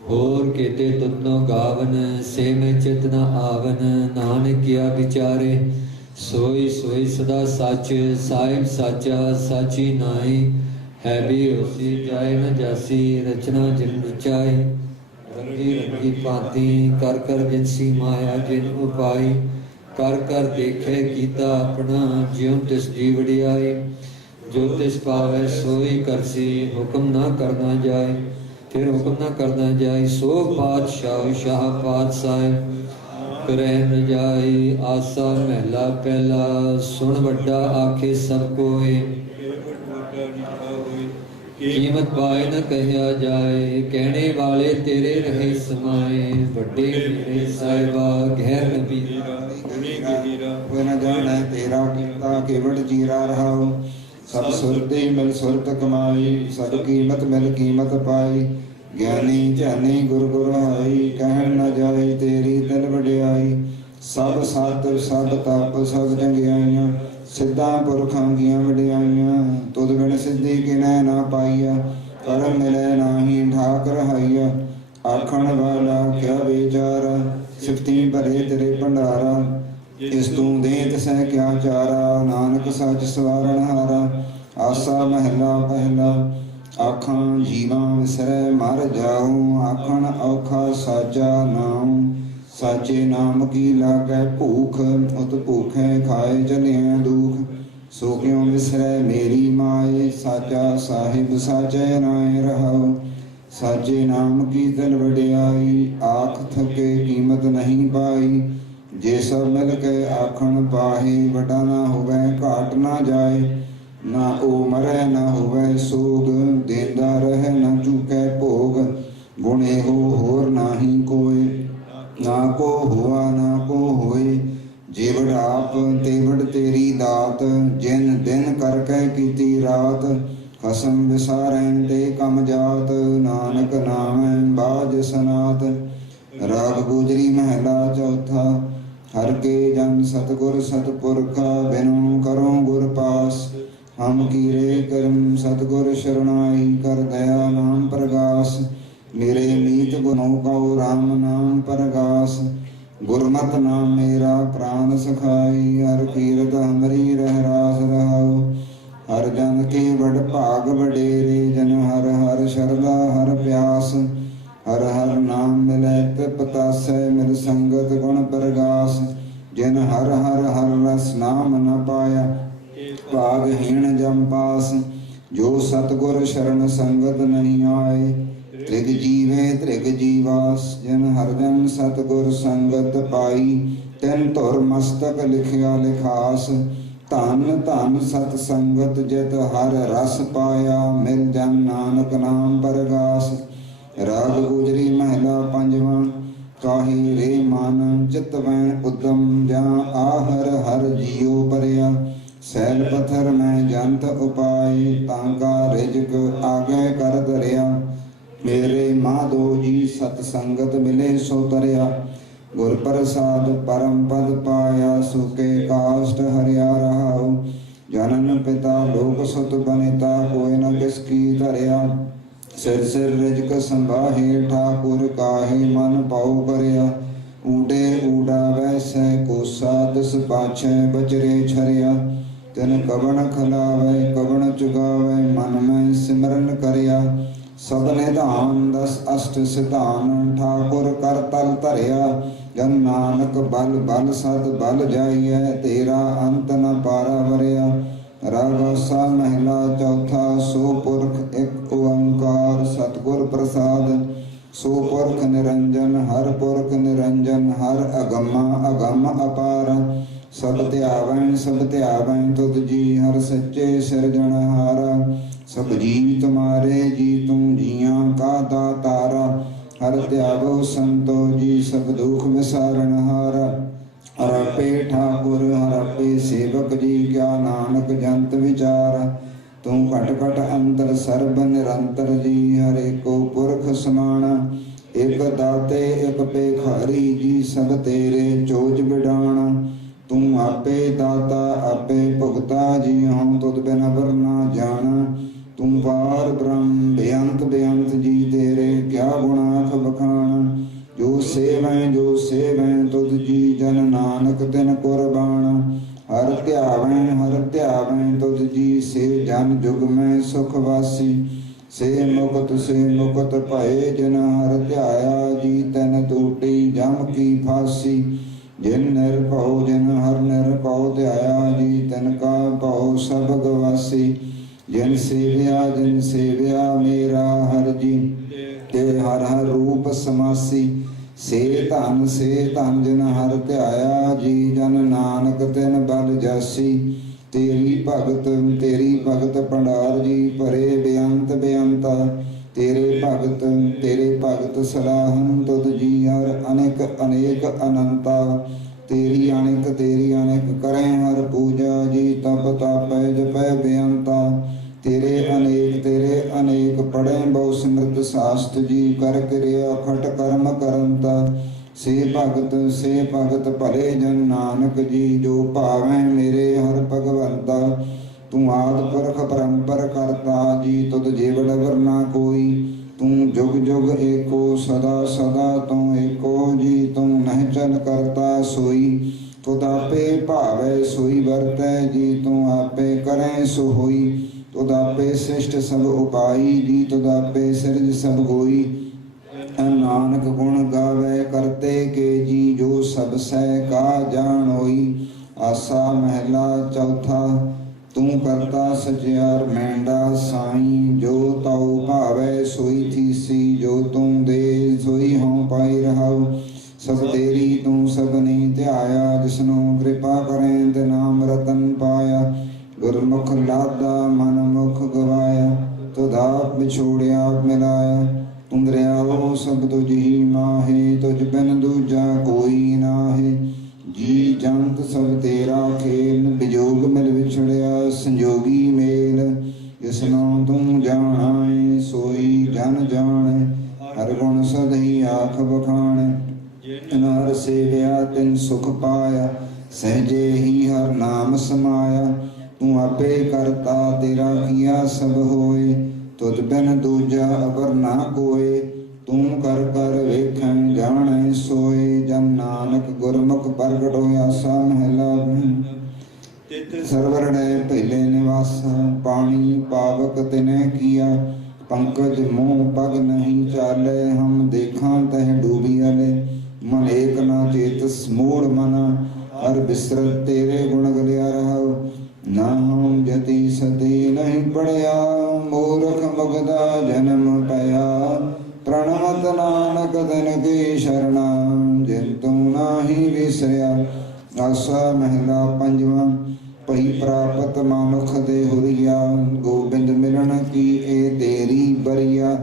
ਹੋਰ ਕੇਤੇ ਤੁਧਨੋ ਗਾਵਨ, ਸੇ ਮੈਂ ਚਿਤ ਨ ਆਵਨ, ਨਾਨਕ ਕਿਆ ਵਿਚਾਰੇ। ਸੋਈ ਸੋਈ ਸਦਾ ਸੱਚ, ਸਾਹਿਬ ਸਾਚਾ ਸਾਚੀ ਨਾਈ। ਹੈ ਵੀ ਹੋਸੀ ਜਾਏ ਨ ਜਾਸੀ, ਰਚਨਾ ਜਿਨ ਰਚਾਈ। ਰੰਗੀ ਰੰਗੀ ਭਾਂਤੀ ਕਰ ਕਰ ਜਿਨਸੀ ਮਾਇਆ ਜਿਨ ਉਪਾਈ। ਕਰ ਕਰ ਦੇਖੇ ਕੀਤਾ ਆਪਣਾ, ਜਿਉ ਤਿਸ ਜੀ ਵਡਿਆਈ। ਜੋ ਤਿਸ ਪਾਵੈ ਸੋਈ ਕਰਸੀ, ਹੁਕਮ ਨਾ ਕਰਨਾ ਜਾਏ। ਫਿਰ ਹੁਕਮ ਨਾ ਕਰਨਾ ਜਾਏ, ਸੋ ਪਾਤਸ਼ਾਹ ਸ਼ਾਹ ਪਾਤਸ਼ਾਹ। ਕਰੈ ਨ ਜਾਈ ਆਸਾ ਮਹਿਲਾ ਪਹਿਲਾ, ਸੁਣ ਵੱਡਾ ਆਖੇ ਸਭ ਕੋਏ। ਕੀਮਤ ਪਾਏ ਨ ਕਹਿਆ ਜਾਏ, ਕਹਿਣੇ ਵਾਲੇ ਤੇਰੇ ਰਹੇ ਸਮਾਏ। ਵੱਡੇ ਮੇਰੇ ਸਾਹਿਬਾ ਗਹਿਰ ਨਬੀ ਕੋਈ ਨ ਜਾਣੈ ਤੇਰਾ ਕੀਤਾ, ਕੇਵੜ ਜੀਰਾ ਰਹਾਉ। ਸਭ ਸੁਰਤੀ ਮਿਲ ਸੁਰਤ ਕਮਾਈ, ਸਭ ਕੀਮਤ ਮਿਲ ਕੀਮਤ ਪਾਈ। ਗਿਆਨੀ ਧਿਆਨੀ ਗੁਰ ਗੁਰ ਹਾਈ, ਕਹਿਣ ਨ ਜਾਏ ਤੇਰੀ ਦਿਲ ਵਡਿਆਈ। ਸਭ ਸਤ ਸਭ ਤਪ ਸਭ ਚੰਗਿਆਈਆਂ, ਸਿੱਧਾਂ ਪੁਰਖਾਂ ਦੀਆਂ ਵਡਿਆਈਆਂ। ਤੁਧ ਬਿਨ ਸਿੱਧੀ ਕਿਨੈ ਨਾ ਪਾਈਆ, ਕਰਮ ਮਿਲੈ ਨਾਹੀ ਠਾਕ ਰਹਾਈਆ। ਆਖਣ ਵਾਲਾ ਕਿਆ ਵਿਚਾਰਾ, ਸਿਫਤੀ ਭਰੇ ਤੇਰੇ ਭੰਡਾਰਾ। ਇਸ ਤੂੰ ਦੇ ਤਿਸੈ ਕਿਆ ਚਾਰਾ, ਨਾਨਕ ਸੱਚ ਸਵਾਰਨ ਹਾਰਾ। ਆਸਾ ਮਹਿਲਾ ਪਹਿਲਾ, ਆਖਾਂ ਜੀਵਾਂ ਵਿਸਰੈ ਮਰ ਜਾਉ। ਆਖਣ ਔਖਾ ਸਾਚਾ ਨਾਉ, ਸਾਚੇ ਨਾਮ ਕੀ ਲਾਗੈ ਭੂਖ। ਉਤ ਭੂਖੈ ਖਾਏ ਚਲਿਆ ਦੁਖ, ਸੋ ਕਿਉ ਵਿਸਰੈ ਮੇਰੀ ਮਾਏ। ਸਾਚਾ ਸਾਹਿਬ ਸਾਚੈ ਨਾਇ ਰਹਾਉ, ਸਾਚੇ ਨਾਮ ਕੀ ਦਿਲ ਵਡਿਆਈ। ਆਖ ਥਕੇ ਕੀਮਤ ਨਹੀਂ ਪਾਈ, ਜੇ ਸਭ ਮਿਲ ਕੇ ਆਖਣ ਪਾਹੇ। ਵੱਡਾ ਨਾ ਹੋਵੈ ਘਾਟ ਨਾ ਜਾਏ, ਨਾ ਉਹ ਮਰੈ ਨਾ ਹੋਵੈ ਸੋਗ। ਦੇਂਦਾ ਰਹਿ ਨਾ ਚੁਕੈ ਭੋਗ, ਗੁਣ ਇਹੋ ਹੋਰ ਨਾਹੀ ਕੋਇ। ਨਾ ਕੋ ਹੁਆ ਨਾ ਕੋ ਹੋਏ, ਜੀਵੜ ਆਪ ਤੇਵੜ ਤੇਰੀ ਦਾਤ। ਜਿਨ ਦਿਨ ਕਰਕੇ ਕੀਤੀ ਰਾਤ, ਖਸਮ ਵਿਸਾਰੈ ਤੇ ਕਮ ਜਾਤ। ਨਾਨਕ ਨਾਮੈ ਬਾਜ ਸਨਾਤ। ਰਾਗ ਗੁਜਰੀ ਮਹਿਲਾ ਚੌਥਾ। ਹਰ ਕੇ ਜਨ ਸਤਿਗੁਰ ਸਤਿਪੁਰਖਾ, ਬਿਨੁ ਕਰੋ ਗੁਰ ਪਾਸ। ਹਮ ਕੀਰੇ ਕਰਮ ਸਤਿਗੁਰ ਸ਼ਰਨਾਈ, ਕਰ ਦਇਆ ਨਾਮ ਪ੍ਰਗਾਸ। ਮੇਰੇ ਮੀਤ ਗੁਣੋ ਕਉ ਰਾਮ ਨਾਮ ਪ੍ਰਗਾਸ। ਗੁਰਮਤਿ ਨਾਮ ਮੇਰਾ ਪ੍ਰਾਨ ਸਖਾਈ, ਹਰ ਕੀਰਤ ਹਮਰੀ ਰਹਿ ਰਾਸ ਰਹਾਉ। ਹਰ ਜਨ ਕੇ ਵਡ ਭਾਗ ਵਡੇਰੇ, ਜਨ ਹਰ ਹਰ ਸ਼ਰਧਾ ਹਰ ਪਿਆਸ। ਹਰ ਹਰ ਨਾਮ ਮਿਲੈ ਤ੍ਰਿਪ ਤਾਸੈ, ਮਿਲ ਸੰਗਤ ਗੁਣ ਪ੍ਰਗਾਸ। ਜਿਨ ਹਰ ਹਰ ਹਰ ਰਸ ਨਾਮ ਨ ਪਾਇਆ, ਭਾਗਹੀਣ ਜਮ ਪਾਸ। ਜੋ ਸਤਿਗੁਰ ਸ਼ਰਨ ਸੰਗਤ ਨਹੀਂ ਆਏ, ਤ੍ਰਿਗ ਜੀਵੇ ਤ੍ਰਿਗ ਜੀਵਾਸ। ਜਿਨ ਹਰ ਜਨ ਸਤਿਗੁਰ ਸੰਗਤ ਪਾਈ, ਤਿਨ ਧੁਰ ਮਸਤਕ ਲਿਖਿਆ ਲਿਖਾਸ। ਧਨ ਧਨ ਸਤ ਸੰਗਤ, ਜਿਤ ਹਰ ਰਸ ਪਾਇਆ। ਮਿਲ ਜਨ ਨਾਨਕ ਨਾਮ ਪ੍ਰਗਾਸ। ਰਾਗ ਗੁਜਰੀ ਮਹਿਲਾ ਪੰਜਵਾਂ। ਕਾਹੇ ਰੇ ਮਨ ਚਿਤਵੈ ਉਦਮ, ਜਾਂ ਆਹਰ ਹਰ ਜੀਉ ਪਰਿਆ। ਸੈਲ ਪੱਥਰ ਮੈਂ ਜੰਤ ਉਪਾਏ, ਤਾਂ ਕਾ ਰਿਜਕ ਆਗੇ ਕਰ ਧਰਿਆ। ਮੇਰੇ ਮਾਧੋ ਜੀ ਸਤ ਸੰਗਤ ਮਿਲੇ ਸੋ ਤਰਿਆ। ਗੁਰ ਪ੍ਰਸਾਦ ਪਰਮ ਪਦ ਪਾਇਆ, ਸੁਕੇ ਕਾਸ਼ਟ ਹਰਿਆ ਰਹਾਉ। ਜਨਨ ਪਿਤਾ ਲੋਕ ਸੁਤ ਬਨਿਤਾ, ਕੋਈ ਨ ਕਿਸ ਕੀ ਧਰਿਆ। ਸਿਰ ਸਿਰ ਰਿਜਕ ਸੰਭਾਹੇ, ਠਾਕੁਰ ਕਾਹੇ ਮਨ ਪਾਉ ਕਰਿਆ। ਊਡੇ ਊਡਾਵੈ ਸਹਿ ਕੋਸਾ, ਦਿਸ ਪਾਛੈ ਬਚਰੇ ਛਰਿਆ। ਤਿਨ ਕਵਣ ਖਲਾਵੈ ਕਵਣ ਚੁਗਾਵੈ, ਮਨ ਮੈਂ ਸਿਮਰਨ ਕਰਿਆ। ਸਭ ਨਿਧਾਨ ਦਸ ਅਸ਼ਟ ਸਿਧਾਨ, ਠਾਕੁਰ ਕਰ ਤਲ ਧਰਿਆ। ਜਨ ਨਾਨਕ ਬਲ ਬਲ ਸਦ ਬਲ ਜਾਈਐ, ਤੇਰਾ ਅੰਤ ਨ ਪਾਰਾ ਵਰਿਆ। ਰਾਗਾਸਾ ਮਹਿਲਾ ਚੌਥਾ। ਸੋ ਪੁਰਖ ਇੱਕ ਓੰਕਾਰ ਸਤਿਗੁਰ ਪ੍ਰਸਾਦ। ਸੋ ਪੁਰਖ ਨਿਰੰਜਨ ਹਰ ਪੁਰਖ ਨਿਰੰਜਨ, ਹਰ ਅਗੰਮਾ ਅਗੰਮ ਅਪਾਰ। ਸਭ ਧਿਆਵੈ ਤੁਧ ਜੀ, ਹਰ ਸੱਚੇ ਸਿਰਜਣਹਾਰਾ। ਸਭ ਜੀਵ ਤੁਮਾਰੇ ਜੀ, ਤੂੰ ਜੀਆਂ ਕਾ ਦਾਤਾਰਾ। ਹਰ ਧਿਆਵੋ ਸੰਤੋ ਜੀ, ਸਭ ਦੁਖ ਵਿਸਾਰਣਹਾਰਾ। ਹਰ ਆਪੇ ਠਾਕੁਰ ਹਰ ਆਪੇ ਸੇਵਕ ਜੀ, ਕਿਆ ਨਾਨਕ ਜੰਤ ਵਿਚਾਰ। ਤੂੰ ਘਟ ਘਟ ਅੰਤਰ ਸਰਬ ਨਿਰੰਤਰ ਜੀ, ਹਰ ਏਕੋ ਪੁਰਖ ਸਮਾਣਾ। ਇਕ ਦਾਤੇ ਇਕ ਭੇਖਾਰੀ ਜੀ, ਸਭ ਤੇਰੇ ਚੋਜ ਵਿਡਾਣਾ। ਤੂੰ ਆਪੇ ਦਾਤਾ ਆਪੇ ਭੁਗਤਾ ਜੀ, ਹਉ ਤੁਧ ਬਿਨ ਅਵਰ ਨਾ ਜਾਣਾ। ਤੂੰ ਪਾਰ ਬ੍ਰਹਮ ਬੇਅੰਤ ਬੇਅੰਤ ਜੀ, ਤੇਰੇ ਕਿਆ ਗੁਣਾਖ ਬਖਾਣਾ। ਜੋ ਸੇਵੈ ਤੁਧ ਜੀ, ਜਨ ਨਾਨਕ ਤਿਨ ਕੁਰਬਾਨ। ਹਰ ਧਿਆਵੈ ਤੁਧ ਜੀ, ਸੇ ਜਨ ਜੁਗ ਮੈਂ ਸੁਖ ਵਾਸੀ। ਸੇ ਮੁਕਤ ਭਏ, ਜਿਨ ਹਰ ਧਿਆਇਆ ਜੀ, ਤੈਨ ਟੂਟੀ ਜਮ ਕੀ ਫਾਸੀ। ਜਿਨ ਹਰ ਨਿਰਭਉ ਧਿਆਇਆ ਜੀ, ਤਿਨ ਕਾ ਭਉ ਸਭ ਗਵਾਸੀ। ਜਿਨ ਸੇਵਿਆ ਮੇਰਾ ਹਰ ਜੀ, ਤੇ ਹਰ ਹਰ ਰੂਪ ਸਮਾਸੀ। ਸੇ ਧਨ ਜਿਨ ਹਰ ਧਿਆਇਆ ਜੀ, ਜਨ ਨਾਨਕ ਤਿਨ ਬਲ ਜਾਸੀ। ਤੇਰੀ ਭਗਤ ਭੰਡਾਰ ਜੀ, ਭਰੇ ਬੇਅੰਤ ਬੇਅੰਤਾ। ਤੇਰੇ ਭਗਤ ਸਲਾਹਨ ਤੁਧ ਜੀ, ਹਰ ਅਨੇਕ ਅਨੰਤਾ। ਤੇਰੀ ਅਣਿਕ ਕਰੈ ਹਰ ਪੂਜਾ ਜੀ, ਤਪ ਤਾਪੈ ਜਪੈ ਬੇਅੰਤਾ। ਤੇਰੇ ਅਨੇਕ ਪੜੈ ਬਹੁ ਸਿਮਰਤ ਸਾਸਤ ਜੀ, ਕਰ ਕਿਰਿਆ ਖਟ ਕਰਮ ਕਰੰਤਾ। ਸੇ ਭਗਤ ਭਲੇ ਜਨ ਨਾਨਕ ਜੀ, ਜੋ ਭਾਵੈ ਮੇਰੇ ਹਰ ਭਗਵੰਤਾ। ਤੂੰ ਆਦਿ ਪੁਰਖ ਪਰੰਪਰ ਕਰਤਾ ਜੀ, ਤੁਧ ਜੀਵੜ ਵਰਨਾ ਕੋਈ। ਤੂੰ ਜੁਗ ਜੁਗ ਏਕੋ ਸਦਾ ਸਦਾ ਤੂੰ ਏਕੋ ਜੀ, ਤੂੰ ਨਹਿ ਚਲ ਕਰਤਾ ਸੋਈ। ਤੁਧ ਆਪੇ ਭਾਵੈ ਸੋਈ ਵਰਤੈ ਜੀ, ਤੂੰ ਆਪੇ ਕਰੈ ਸੋ ਹੋਈ। ਤੁਧ ਆਪੇ ਸ੍ਰਿਸ਼ਟ ਸਭ ਉਪਾਈ ਜੀ, ਤੁਧ ਆਪੇ ਸਿਰਜ ਸਭ ਹੋਈ। ਨਾਨਕ ਗੁਣ ਗਾਵੇ ਕਰਤੇ ਕੇ ਜੀ, ਜੋ ਸਭ ਸਹਿ ਕਾ ਜਾਣ ਹੋਈ। ਆਸਾ ਮਹਿਲਾ ਚੌਥਾ। ਤੂੰ ਕਰਤਾ ਸਚਿਆਰ ਮੈਂਡਾ ਸਾਈ, ਜੋ ਤਉ ਭਾਵੈ ਸੋਈ ਥੀਸੀ। ਜੋ ਤੂੰ ਦੇ ਸੋਈ ਹਉ ਪਾਈ ਰਹਾਉ। ਸਭ ਤੇਰੀ ਤੂੰ ਸਭਨੀ ਧਿਆਇਆ, ਜਿਸਨੂੰ ਕਿਰਪਾ ਕਰੈ ਤੇ ਨਾਮ ਰਤਨ ਪਾਇਆ। ਗੁਰਮੁਖ ਲਾਦਾ ਮਨ ਮੁਖ ਗਵਾਇਆ, ਤੁਧ ਆਪ ਵਿਛੋੜਿਆ ਮਿਲਾਇਆ। ਤੂੰ ਦਰਿਆਓ ਸਭ ਤੁਝ ਹੀ ਮਾਹੇ, ਤੁਝ ਬਿਨ ਦੂਜਾ ਕੋਈ ਨਾਹੇ। ਜੀ ਜੰਤ ਸਭ ਤੇਰਾ ਖੇਲ, ਵਿਜੋਗ ਮਿਲ ਵਿਛੜਿਆ ਸੰਜੋਗੀ ਮੇਲ। ਜਿਸਨੂੰ ਤੂੰ ਜਾਣੈ ਸੋਈ ਜਨ ਜਾਣੈ, ਹਰ ਗੁਣ ਸਦਹੀ ਆਖ ਬਖਾਣੈ। ਜਿਨ ਹਰ ਸੇਵਿਆ ਤਿਨ ਸੁਖ ਪਾਇਆ, ਸਹਿਜੇ ਹੀ ਹਰ ਨਾਮ ਸਮਾਇਆ। ਤੂੰ ਆਪੇ ਕਰਤਾ ਤੇਰਾ ਕੀਆ ਸਭ ਹੋਏ, ਤੁਧ ਬਿਨ ਦੂਜਾ ਅਵਰ ਨਾ ਕੋਏ। ਤੂੰ ਕਰ ਕਰ ਵੇਖਣ ਜਾਣੈ ਸੋਏ, ਜਨ ਨਾਨਕ ਗੁਰਮੁਖ ਪ੍ਰਗਟ ਹੋਇਆ। ਸਾ ਮਹਿਲਾ ਸਰਵਰਣੈ ਪਹਿਲੇ ਨਿਵਾਸਾ, ਪਾਣੀ ਪਾਵਕ ਤਿਨੈ ਕੀਆ। ਪੰਕਜ ਮੂੰਹ ਪਗ ਨਹੀਂ ਚਾਲੇ, ਹਮ ਦੇਖਾਂ ਤਹਿ ਡੂਬੀਆਲੇ। ਮਨ ਏਕ ਨਾ ਚੇਤਸ ਮੂੜ ਮਨਾ, ਹਰ ਬਿਸਰਤ ਤੇਰੇ ਗੁਣ ਗਲਿਆ ਰਹਾਉ। ਨਾ ਹਮ ਜਤੀ ਸਤੀ ਨਹੀਂ ਪੜਿਆ, ਮੂਰਖ ਮੁਗਦਾ ਜਨਮ ਪਿਆ। ਪ੍ਰਣਵਤ ਨਾਨਕ ਤਨ ਕੀ ਸ਼ਰਣਾ, ਜਿਨ ਤੂੰ ਨਾਹੀ ਵਿਸਰਿਆ। ਆਸਾ ਮਹਿਲਾ ਪੰਜਵਾਂ। ਭਈ ਪ੍ਰਾਪਤ ਮਾਨੁਖ ਦੇ ਹੁਰੀਆ, ਗੋਬਿੰਦ ਮਿਲਣ ਕੀ ਇਹ ਤੇਰੀ ਬਰੀਆ।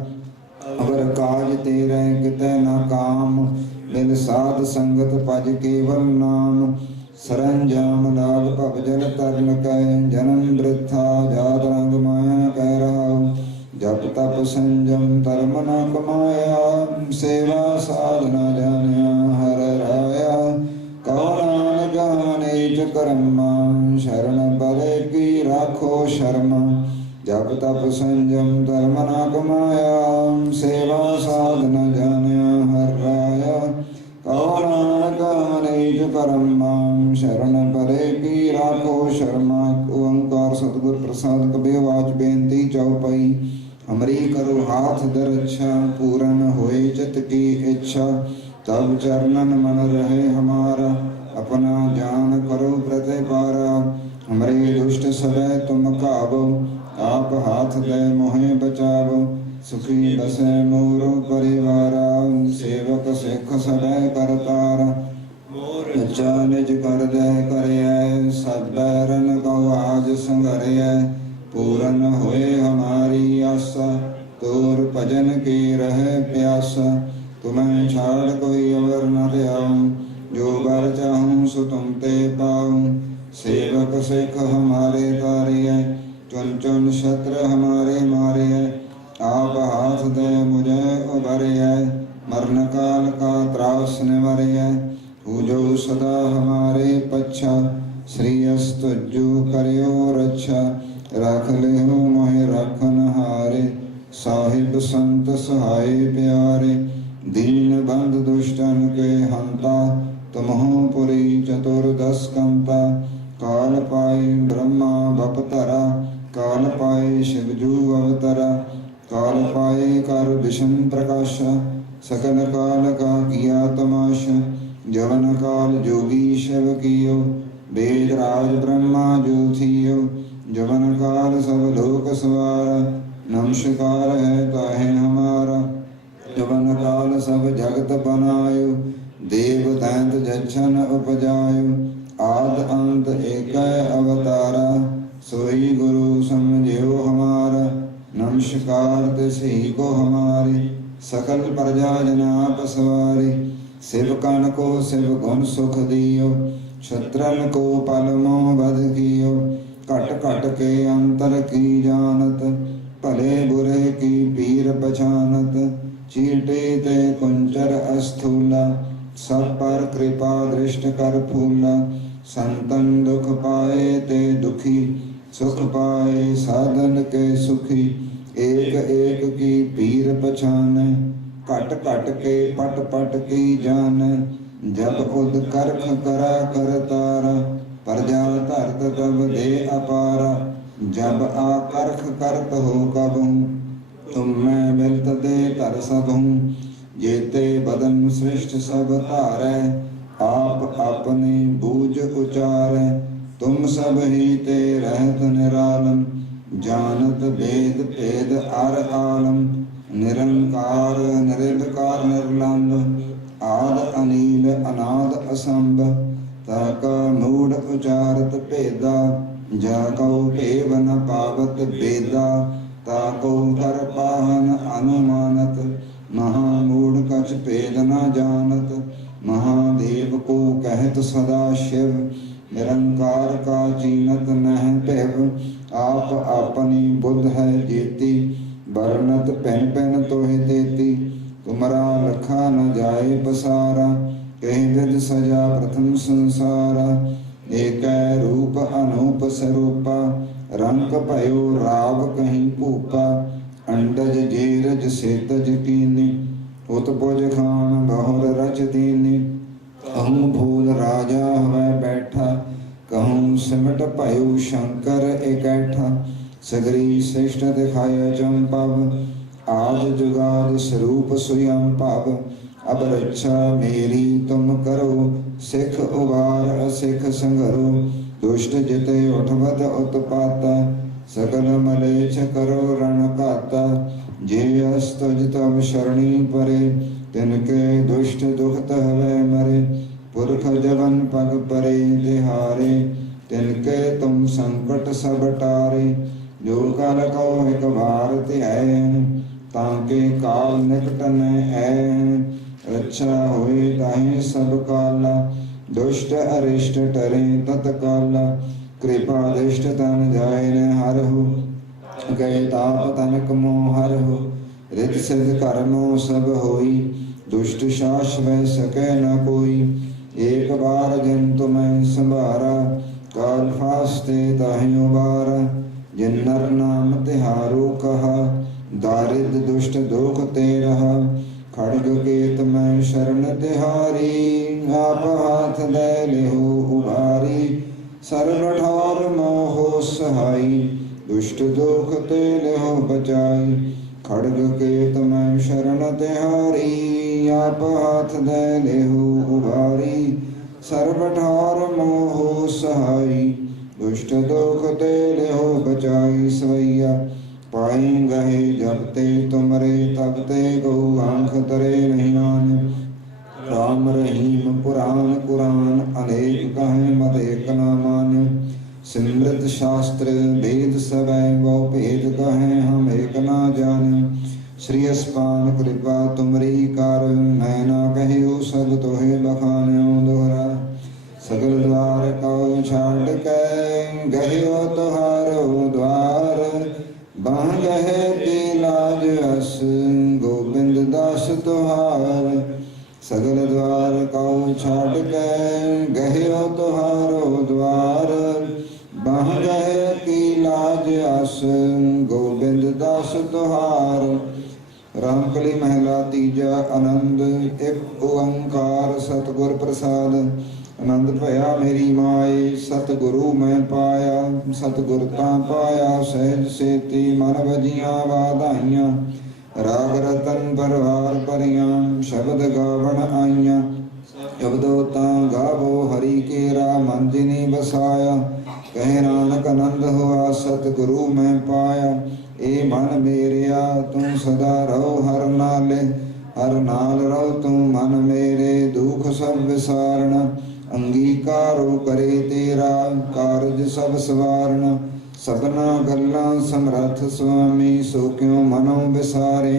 ਅਵਰ ਕਾਜ ਤੇਰੇ ਕਿਤੈ ਨਾ ਕਾਮ, ਮਿਲ ਸਾਧ ਸੰਗਤ ਭਜ ਕੇਵਲ ਨਾਮ। ਸਰੰਜਾਮ ਲਾਗ ਭਵ ਜਲ ਤਰਨ ਕੈ, ਜਨਮ ਬ੍ਰਿਥਾ ਜਾਤ ਰੰਗ ਮਾਇਆ ਕਹਿ ਰਹਾਉ। ਜਪ ਤਪ ਸੰਜਮ ਧਰਮ ਨ ਕਮਾਇਆ, ਸੇਵਾ ਸਾਧਨਾ ਜਾਣਿਆ ਹਰ ਰਾਇਆ। ਕਉ ਨਾਨਕ ਅਨੇਕ ਕਰਮਾ, ਸ਼ਰਨ ਪਰੇ ਕੀ ਰਾਖੋ ਸ਼ਰਮਾ। ਜਪ ਤਪ ਸੰਜਮ ਧਰਮ ਨ ਕਮਾਇਆ, ਸੇਵਾ ਸਾਧਨਾ ਜਾਣਿਆ ਹਰ ਰਾਇਆ। ਕਉ ਨਾਨਕ ਅਨੇਕ ਕਰਮਾ, ਸ਼ਰਨ ਪਰੇ ਕੀ ਰਾਖੋ ਸ਼ਰਮਾ। ਓੰਕਾਰ ਸਤਿਗੁਰ ਪ੍ਰਸਾਦ। ਕਬਿ ਵਾਚ ਬੇਨਤੀ ਚਉਪਈ। ਹਮਰੀ ਕਰੋ ਹਾਥ ਦਰ ਅੱਛਾ, ਪੂਰਨ ਹੋਏ ਚਿਤ ਕੀ ਇੱਛਾ। तब चरणन मन रहे हमारा, अपना जान करो प्रतिपारा। हमरे दुष्ट सदै तुम काबो, आप हाथ दे मोहे बचावो। सुखी बसै मोरो परिवारा, सेवक सिख सदै करतारा। अच्छा निज कर दे करियै, सब बैरन को आज संघरियै। पूरन होए हमारी आशा, तोर भजन की रहे प्यासा। तुम्हें छाड़ कोई अवर न ध्याऊं, जो बर चाहूं सो तुम ते पाऊं। सेवक सिख हमारे तारियै, चुन चुन शत्रु हमारे मारियै। आप हाथ दे मुझे उभरियै, मरण काल का त्रास निवारियै। पूजो सदा हमारे पच्छा, श्री अस्तुजो करियो रक्षा। रख लेहो मोहि रखन हारे, साहिब संत सहाय प्यारे। दीन बंध दुष्टन के हंता, तुमहो पुरी चतुर्दश कंता। काल पाए ब्रह्मा बपतरा, काल पाए शिवजू अवतरा। काल पाए कर विष्णु प्रकाशा, सकल काल का किया तमाशा। जवन काल जोगी शिव कियो, वेद राज ब्रह्मा जो थियो। जवन काल सब लोक सवारा, नमस्कार है ताहे हमारा। जवन काल सब जगत बनायो, देव दैंत जच्छन उपजायो। आद अंत एक अवतारा, सोई गुरु समझियो हमारा। नमस्कार तिसही को हमारे, सकल प्रजा जनाप सवारे। शिवकन को शिव गुण सुख दियो, क्षत्रन को पल मोह बध कियो। घट घट के अंतर की जानत, भले बुरे की पीर पछानत। चीटे ते कुंचर अस्थूला, सब पर कृपा दृष्ट कर फूला। संतन दुख पाए ते दुखी, सुख पाए साधन के सुखी। एक एक की पीर पछाने, घट घट के पट पट की जान। जब उद करख करा कर तारा, प्रजा धरत तब दे अपारा। जब आकर्ख करत हो कबहूँ, तुम मैं मिलत दे तर सबहूँ। जेते बदन सृष्ट सब धारै, आप अपने बूझ उचारै। तुम सब ही ते रहत निरालम, जानत वेद भेद अर आलम। निरंकार निर्विकार निर्लंब, आद अनील अनाद असंभ। ताका मूढ़ उचारत भेदा, जाको भेव न पावत वेदा। ताको कर पाहन अनुमानत, महामूढ़ कछ भेद न जानत। महादेव को कहत सदा शिव, निरंकार का चीनत नह पैव। आप अपनी बुद्ध है जेती, बरनत पहन पहन तोहि देती। तुमरा लखा न जाए पसारा, कहीं विध सजा प्रथम संसारा। एक रूप अनूप स्वरूपा, रंग भयो राव कहीं भूपा। अंडज जेरज सेतज कीनी, उत्पुज खान बहुर रच दीनी। कहूँ भूल राजा हवै बैठा, कहूँ सिमट भयो शंकर इकैठा। सगरी श्रेष्ठ दिखाय चंपव, आज जुगाद स्वरूप स्वयं पव। अब रक्षा मेरी तुम करो, सिख उबार असिख संगरो। दुष्ट जिते उठवत उत्पाता, सकल मलेच्छ करो रण काता। जे अस्तुज तब शरणी परे, तिनके दुष्ट दुखत हवै मरे। पुरख जवन पग परे तिहारे, तिनके तुम संकट सब टारे। जो काल को एक बार ध्यान, ताके काल निकट न है। रक्षा होए ताहि सब काला, दुष्ट अरिष्ट टरे तत्काला। कृपा दृष्ट तन जाय न हरहु, गए ताप तनक मोह हरहु। रित सिद्ध कर्मो सब होई, दुष्ट शास वह सके न कोई। एक बार जिन तुम्हें संभारा, काल फास्ते ताहि उबारा। जिन नर नाम तिहारो कहा, दारिद्र दुष्ट दुख ते रहा। खड़ग केत मैं शरण तिहारी, आप हाथ दे लेहो उबारी। सर्व ठार मोहो सहाई, दुष्ट दुख ते लेहो बचाई। खड़ग केत मैं शरण तिहारी आप हाथ दे लेहु उबारी सर्व ठार मोह सहाई दुष्ट दुख ते लेहो बचाई सवैया पाई गहे जब ते तुमरे तब ते गो आंख तरे नहीं आन राम रहीम पुराण कुरान अनेक कहें मत एक न मान्य सिमृत शास्त्र वेद सबै वो भेद कहें हम एक न जान श्री अस्पान कृपा तुमरी कार मैं ना कहियो सब तोहे बखान्यो दोहरा सगल द्वार को छाड़ के गहियो तुहारो द्वार बाह गहे की लाज अस गोविंद दास तुहार सगल द्वार को छाड़ के गहियो तुहारो द्वार बाह गहे की लाज अस गोविंद दास तुहार रामकली महला तीजा आनंद एक ओंकार सतगुर प्रसाद आनंद भया मेरी माए सतगुरु मैं पाया सतगुर ता पाया सहज सेती मन भजिया वाधाइया राग रतन परवार परिया शब्द गावण आइया शब्दो ता गावो हरि केरा मन जिनी बसाया कह नानक आनंद हुआ सतगुरु मैं पाया ए मन मेरिया तू सदा रहो हर नाल रहो तू मन मेरे दुख सब विसारण अंगीकारो करे तेरा कारज सब सवारण सबना गल्लां समर्थ स्वामी सो क्यों मनो विसारे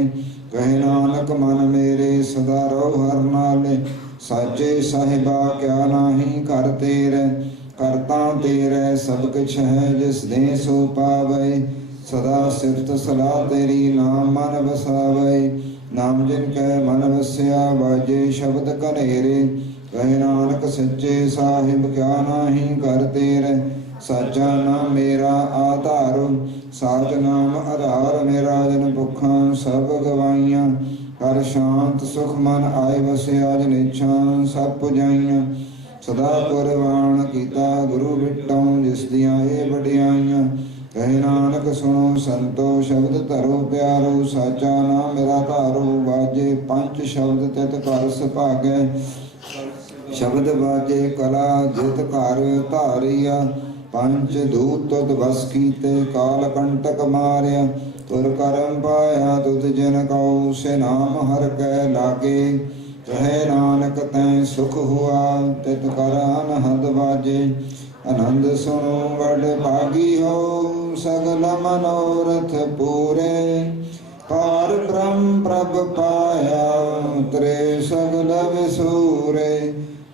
कह नानक मन मेरे सदा रहो हर नाले साचे साहिबा क्या नाही कर तेरे करता तेरे सब कुछ है जिस दे सो पावे सदा सिफत सलाह तेरी नाम मन बसावे नाम जिनके मन बसिया बाजे शब्द कनेरे कह नानक सच्चे साहिब क्या नाही कर तेरे साचा नाम मेरा आधार साच नाम आधार मेरा जन भुखा सब गवाइया कर शांत सुख मन आए बसिया जन इच्छा सब पुजाइया सदा कुरबान कीता गुरु बिटों जिस दियां ये वडियाइयां कह नानक सुनो संतो शब्द धरो प्यारो साचा नाम मेरा धारो बाजे पंच शब्द तित कर सुभागे शब्द बाजे कला जित घर धारिया पंच दूत तुद बस कीते काल कंटक मारिया तुर करम पाया तुद जन कौ से नाम हर कै लागे कहे नानक तैं सुख हुआ तित कर अनहद बाजे आनंद सुनो बड़ भागी हो सगल मनोरथ पूरे पार ब्रह्म प्रभ पाया उतरे सगल विसूरे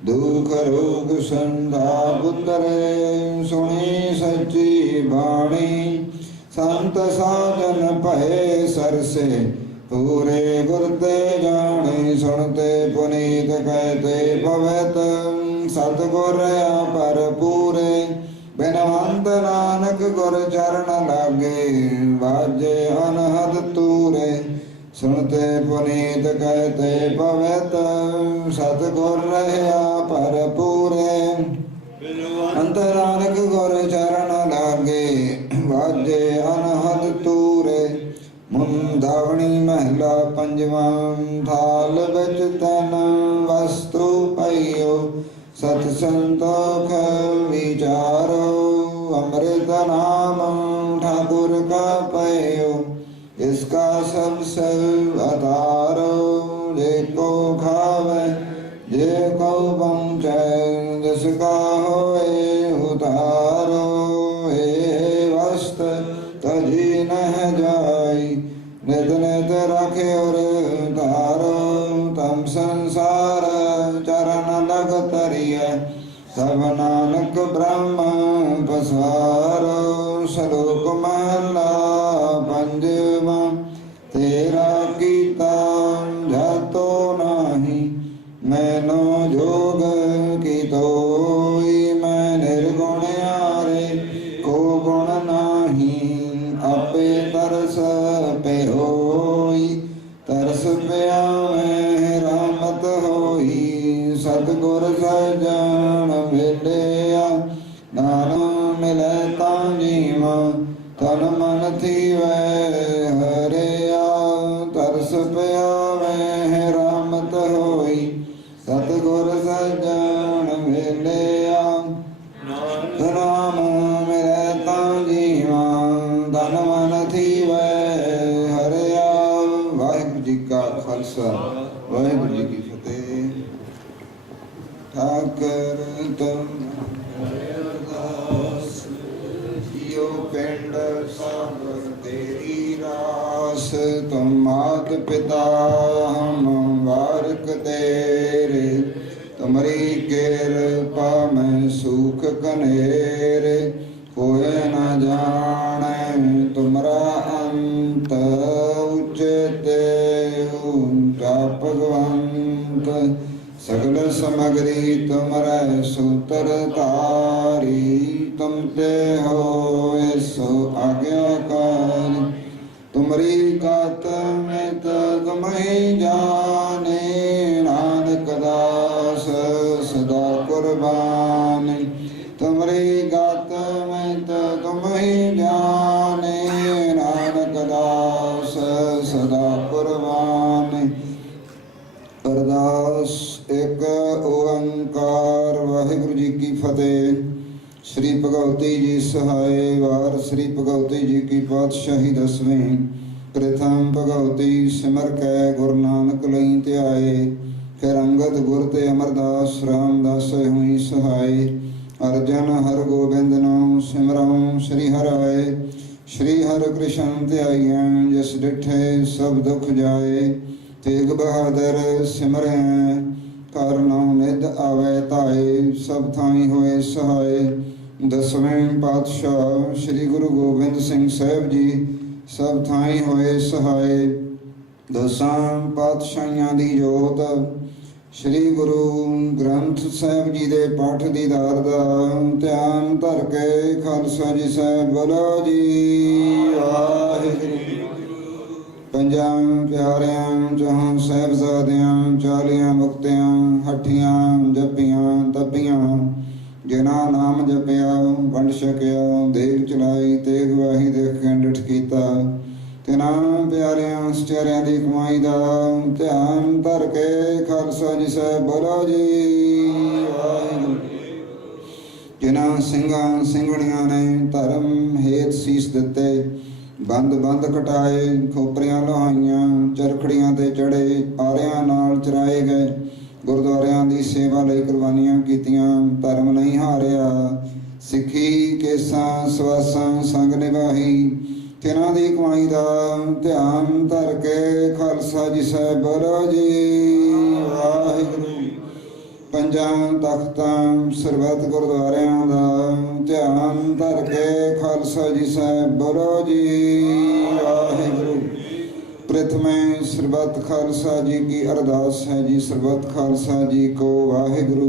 दुख रोग संताप उतरे सुनी सच्ची बाणी संत साजन भये सरसे पूरे गुरते जाने सुनते पुनीत कहते पवित सतगुर पर पूरे बिनवंत नानक गुर चरण लागे बाजे अनहद तूरे सुनते पुनीत कहते पवित सतगुर पर पूरे अंत नानक गुर चरण लागे बाजे अनहद तूरे मुंदावणी महला पंजवा थाल बिच तन वस्तु पइयो सत संतोख विचारो अमृत नाम ठाकुर का पइयो इसका सब अतारो जेको खावे जेको पहुँचे जिसका होए उतारो हे वस्त तजी न जाई नित नित रखे और तारो तम संसार चरण लग तरिय सब नानक ब्रह्म पसारो श्लोक महला पंजवा तेरा कीता जातो नाही मैनो जोग की तोई मैं निर्गुण आरे को गुण नाही अपे तरस पे होई तरस पिया में रहमत होई सतगुर सजन मिलिया नानक मिले ता जीवा तन मन थी वे हरिया पिंड सब तेरी रास। तुम मात पिता हम वारक तेरे, तुम्हारी कृपा में सुख कनेरे। कोई न जाने तुमरा अंत, उच्चते ऊंचा भगवंत। सगल समग्री तुमरा सूत्र तारी, तुम ते हो सो आज्ञाकारी। तुमरी गात में तुम ही जाने, नानक दास सदा कुर्बान। तुमरी गात में तुम ही जाने, नानक दास सदा कुर्बान। अरदास एक ओंकार वाहिगुरु जी की फतेह। श्री भगवती जी सहाय वार श्री भगवती जी की पातशाही दसवीं। प्रथम भगवती सिमर कै गुरु नानक लई ध्याए। फिर अंगद गुर ते अमरदास रामदास हुई सहाय। अर्जन हर गोबिंद नाम सिमरऊं श्री हराए। श्री हर कृष्ण ध्याइया जिस डिठे सब दुख जाए। तेग बहादुर सिमरें कर नाम निध आवे ताए। सब थाई होए सहाय। दसवें पातशाह श्री गुरु गोबिंद सिंह साहब जी सब थाई होए सहाय। दसां पातशाहियां दी जोत श्री गुरु ग्रंथ साहब जी दे पाठ दीदार दा ध्यान धर के खालसा जी साहब बोलो जी वाहिगुरू। पंजां प्यारियां जहां साहिबजादियां चालियां मुक्तियां हठियां जपियां तपियां। जिना नाम जपिया वंड छकिया देग चलाई तेग वाही देख डिठ कीता। तिना प्यारियां सचेरियां दी कमाई दा ध्यान धर के खालसा जी साहब बोलो जी वाहिगुरू। जिना ਸਿੰਘਾਂ ਸਿੰਘਣੀਆਂ ने धर्म हेत सीस दिते। ਬੰਦ ਬੰਦ ਕਟਾਏ ਖੋਪਰੀਆਂ ਲੋਹਾਈਆਂ ਚਰਖੜੀਆਂ ਤੇ ਚੜੇ ਆਰਿਆਂ ਨਾਲ ਚਰਾਏ ਗਏ। ਗੁਰਦੁਆਰਿਆਂ ਦੀ ਸੇਵਾ ਲਈ ਕੁਰਬਾਨੀਆਂ ਕੀਤੀਆਂ ਧਰਮ ਨਹੀਂ ਹਾਰਿਆ। ਸਿੱਖੀ ਕੇਸਾਂ ਸਵਾਸਾਂ ਸੰਗ ਨਿਭਾਈ। ਤਿਨਾਂ ਦੀ ਕਮਾਈ ਦਾ ਧਿਆਨ ਧਰ ਕੇ ਖਾਲਸਾ ਜੀ ਸਾਹਿਬ ਬੋਲੋ ਜੀ ਵਾਹਿਗੁਰੂ। ਪੰਜਾਂ ਤਖਤਾਂ ਸਰਬੱਤ ਗੁਰਦੁਆਰਿਆਂ ਦਾ ਧਿਆਨ ਧਰ ਕੇ ਖਾਲਸਾ ਜੀ ਸਾਹਿਬ ਬੋਲੋ ਜੀ ਵਾਹਿਗੁਰੂ। प्रथमे सर्बत खालसा जी की अरदास है जी। सर्बत खालसा जी को वाहिगुरु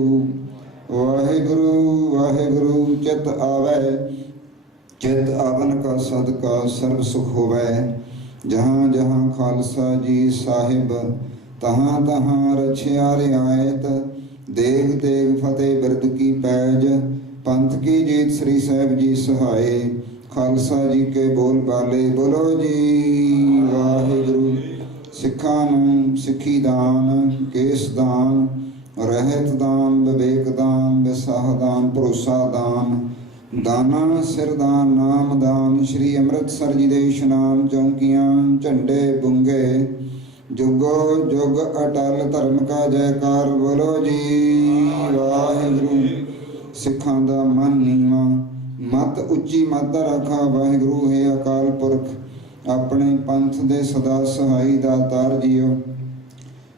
वाहिगुरु वाहिगुरु। चित आवे चित आवन का सदका सर्व सुख होवे। जहाँ जहाँ खालसा जी साहिब तहाँ तहाँ रछिया रियायत। देग देग फतेह बिरद की पैज पंथ की जीत श्री साहिब जी सहाय। खालसा जी के बोल बाले बोलो जी वाहिगुरु। सिखा नूं सिखी दान केस दान रहत दान विवेक दान विसाह दान भरोसा दान दाना सिरदान नाम दान। श्री अमृतसर जी दे इशनान चौंकियां झंडे बुंगे जुगो जुग अटल धर्म का जयकार बोलो जी वाहिगुरु। सिखां दा मन नीवा मत उच्ची मत रखा वाहिगुरु। है अकाल पुरख अपने पंथ दे सदा सहाई दातार जीओ।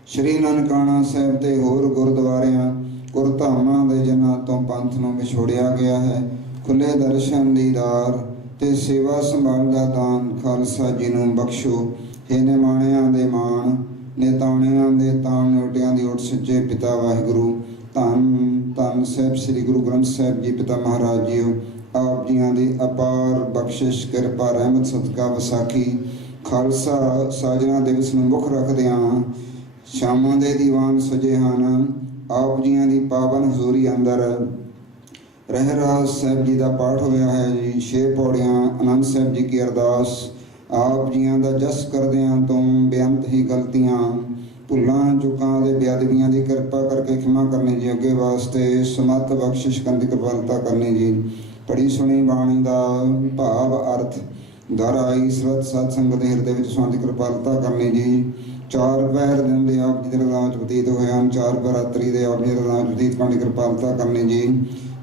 श्री ननकाना साहिब ते होर गुरुद्वारियां गुरधामां दे जਨਾਂ ਤੋਂ पंथ ਨੂੰ ਵਿਛੋੜਿਆ ਗਿਆ ਹੈ। खुले दर्शन दीदार ते सेवा संभाल दा दान खालसा जी ਨੂੰ बख्शो। हे निमाणिਆਂ ਦੇ ਮਾਣ नेताणिਆਂ ਦੇ ਤਾਣ ਨੋਟਿਆਂ ਦੀ ਓਟ ਸੱਚੇ ਪਿਤਾ वाहिगुरु। ਧੰਨ ਧੰਨ ਸਾਹਿਬ श्री गुरु ग्रंथ साहिब जी पिता महाराज जीओ। आप जियां दी अपार बख्शिश किरपा रहमत सदका विसाखी खालसा साजना दिवस ਨੂੰ ਮੁੱਖ ਰੱਖਦਿਆਂ ਸ਼ਾਮਾਂ ਦੇ ਦੀਵਾਨ ਸਜੇ ਹਨ। ਆਪ ਜੀਆਂ ਦੀ ਪਾਵਨ ਹਜ਼ੂਰੀ ਅੰਦਰ ਰਹਿਰਾਸ ਸਾਹਿਬ ਜੀ ਦਾ ਪਾਠ ਹੋਇਆ ਹੈ ਜੀ। 6 ਪੌੜੀਆਂ ਆਨੰਦ ਸਾਹਿਬ ਜੀ ਕੀ ਅਰਦਾਸ। ਆਪ ਜੀਆਂ ਦਾ ਜਸ ਕਰਦਿਆਂ ਤੋਂ ਬੇਅੰਤ ਹੀ ਗਲਤੀਆਂ ਭੁੱਲਾਂ ਚੁੱਕਾਂ ਦੇ ਬੇਅਦਬੀਆਂ ਦੀ ਕਿਰਪਾ ਕਰਕੇ ਖਿਮਾ ਕਰਨੀ ਜੀ। ਅੱਗੇ ਵਾਸਤੇ ਸਮਤ ਬਖਸ਼ਿਸ਼ ਕਰਨ ਦੀ ਕਿਰਪਾਲਤਾ ਕਰਨੀ ਜੀ। ਪੜੀ ਸੁਣੀ ਬਾਣੀ ਦਾ ਭਾਵ ਅਰਥ ਦਰ ਆਈ ਸਰਬਤ ਸਤ ਸੰਗਤ ਦੇ ਹਿਰਦੇ ਵਿੱਚ ਸੁਣਨ ਦੀ ਕਿਰਪਾਲਤਾ ਕਰਨੀ ਜੀ। 4 ਪਹਿਰ ਦਿਨ ਦੇ ਆਪ ਜੀ ਦੇ ਰਜ਼ਾਂ ਵਿੱਚ ਬਤੀਤ ਹੋਏ ਹਨ। 4 ਬਰਾਤਰੀ ਦੇ ਆਪ ਜੀ ਦੇ ਰਜ਼ਾਂ ਵਿੱਚ ਬਤੀਤ ਕਰਨ ਦੀ ਕਿਰਪਾਲਤਾ ਕਰਨੀ ਜੀ।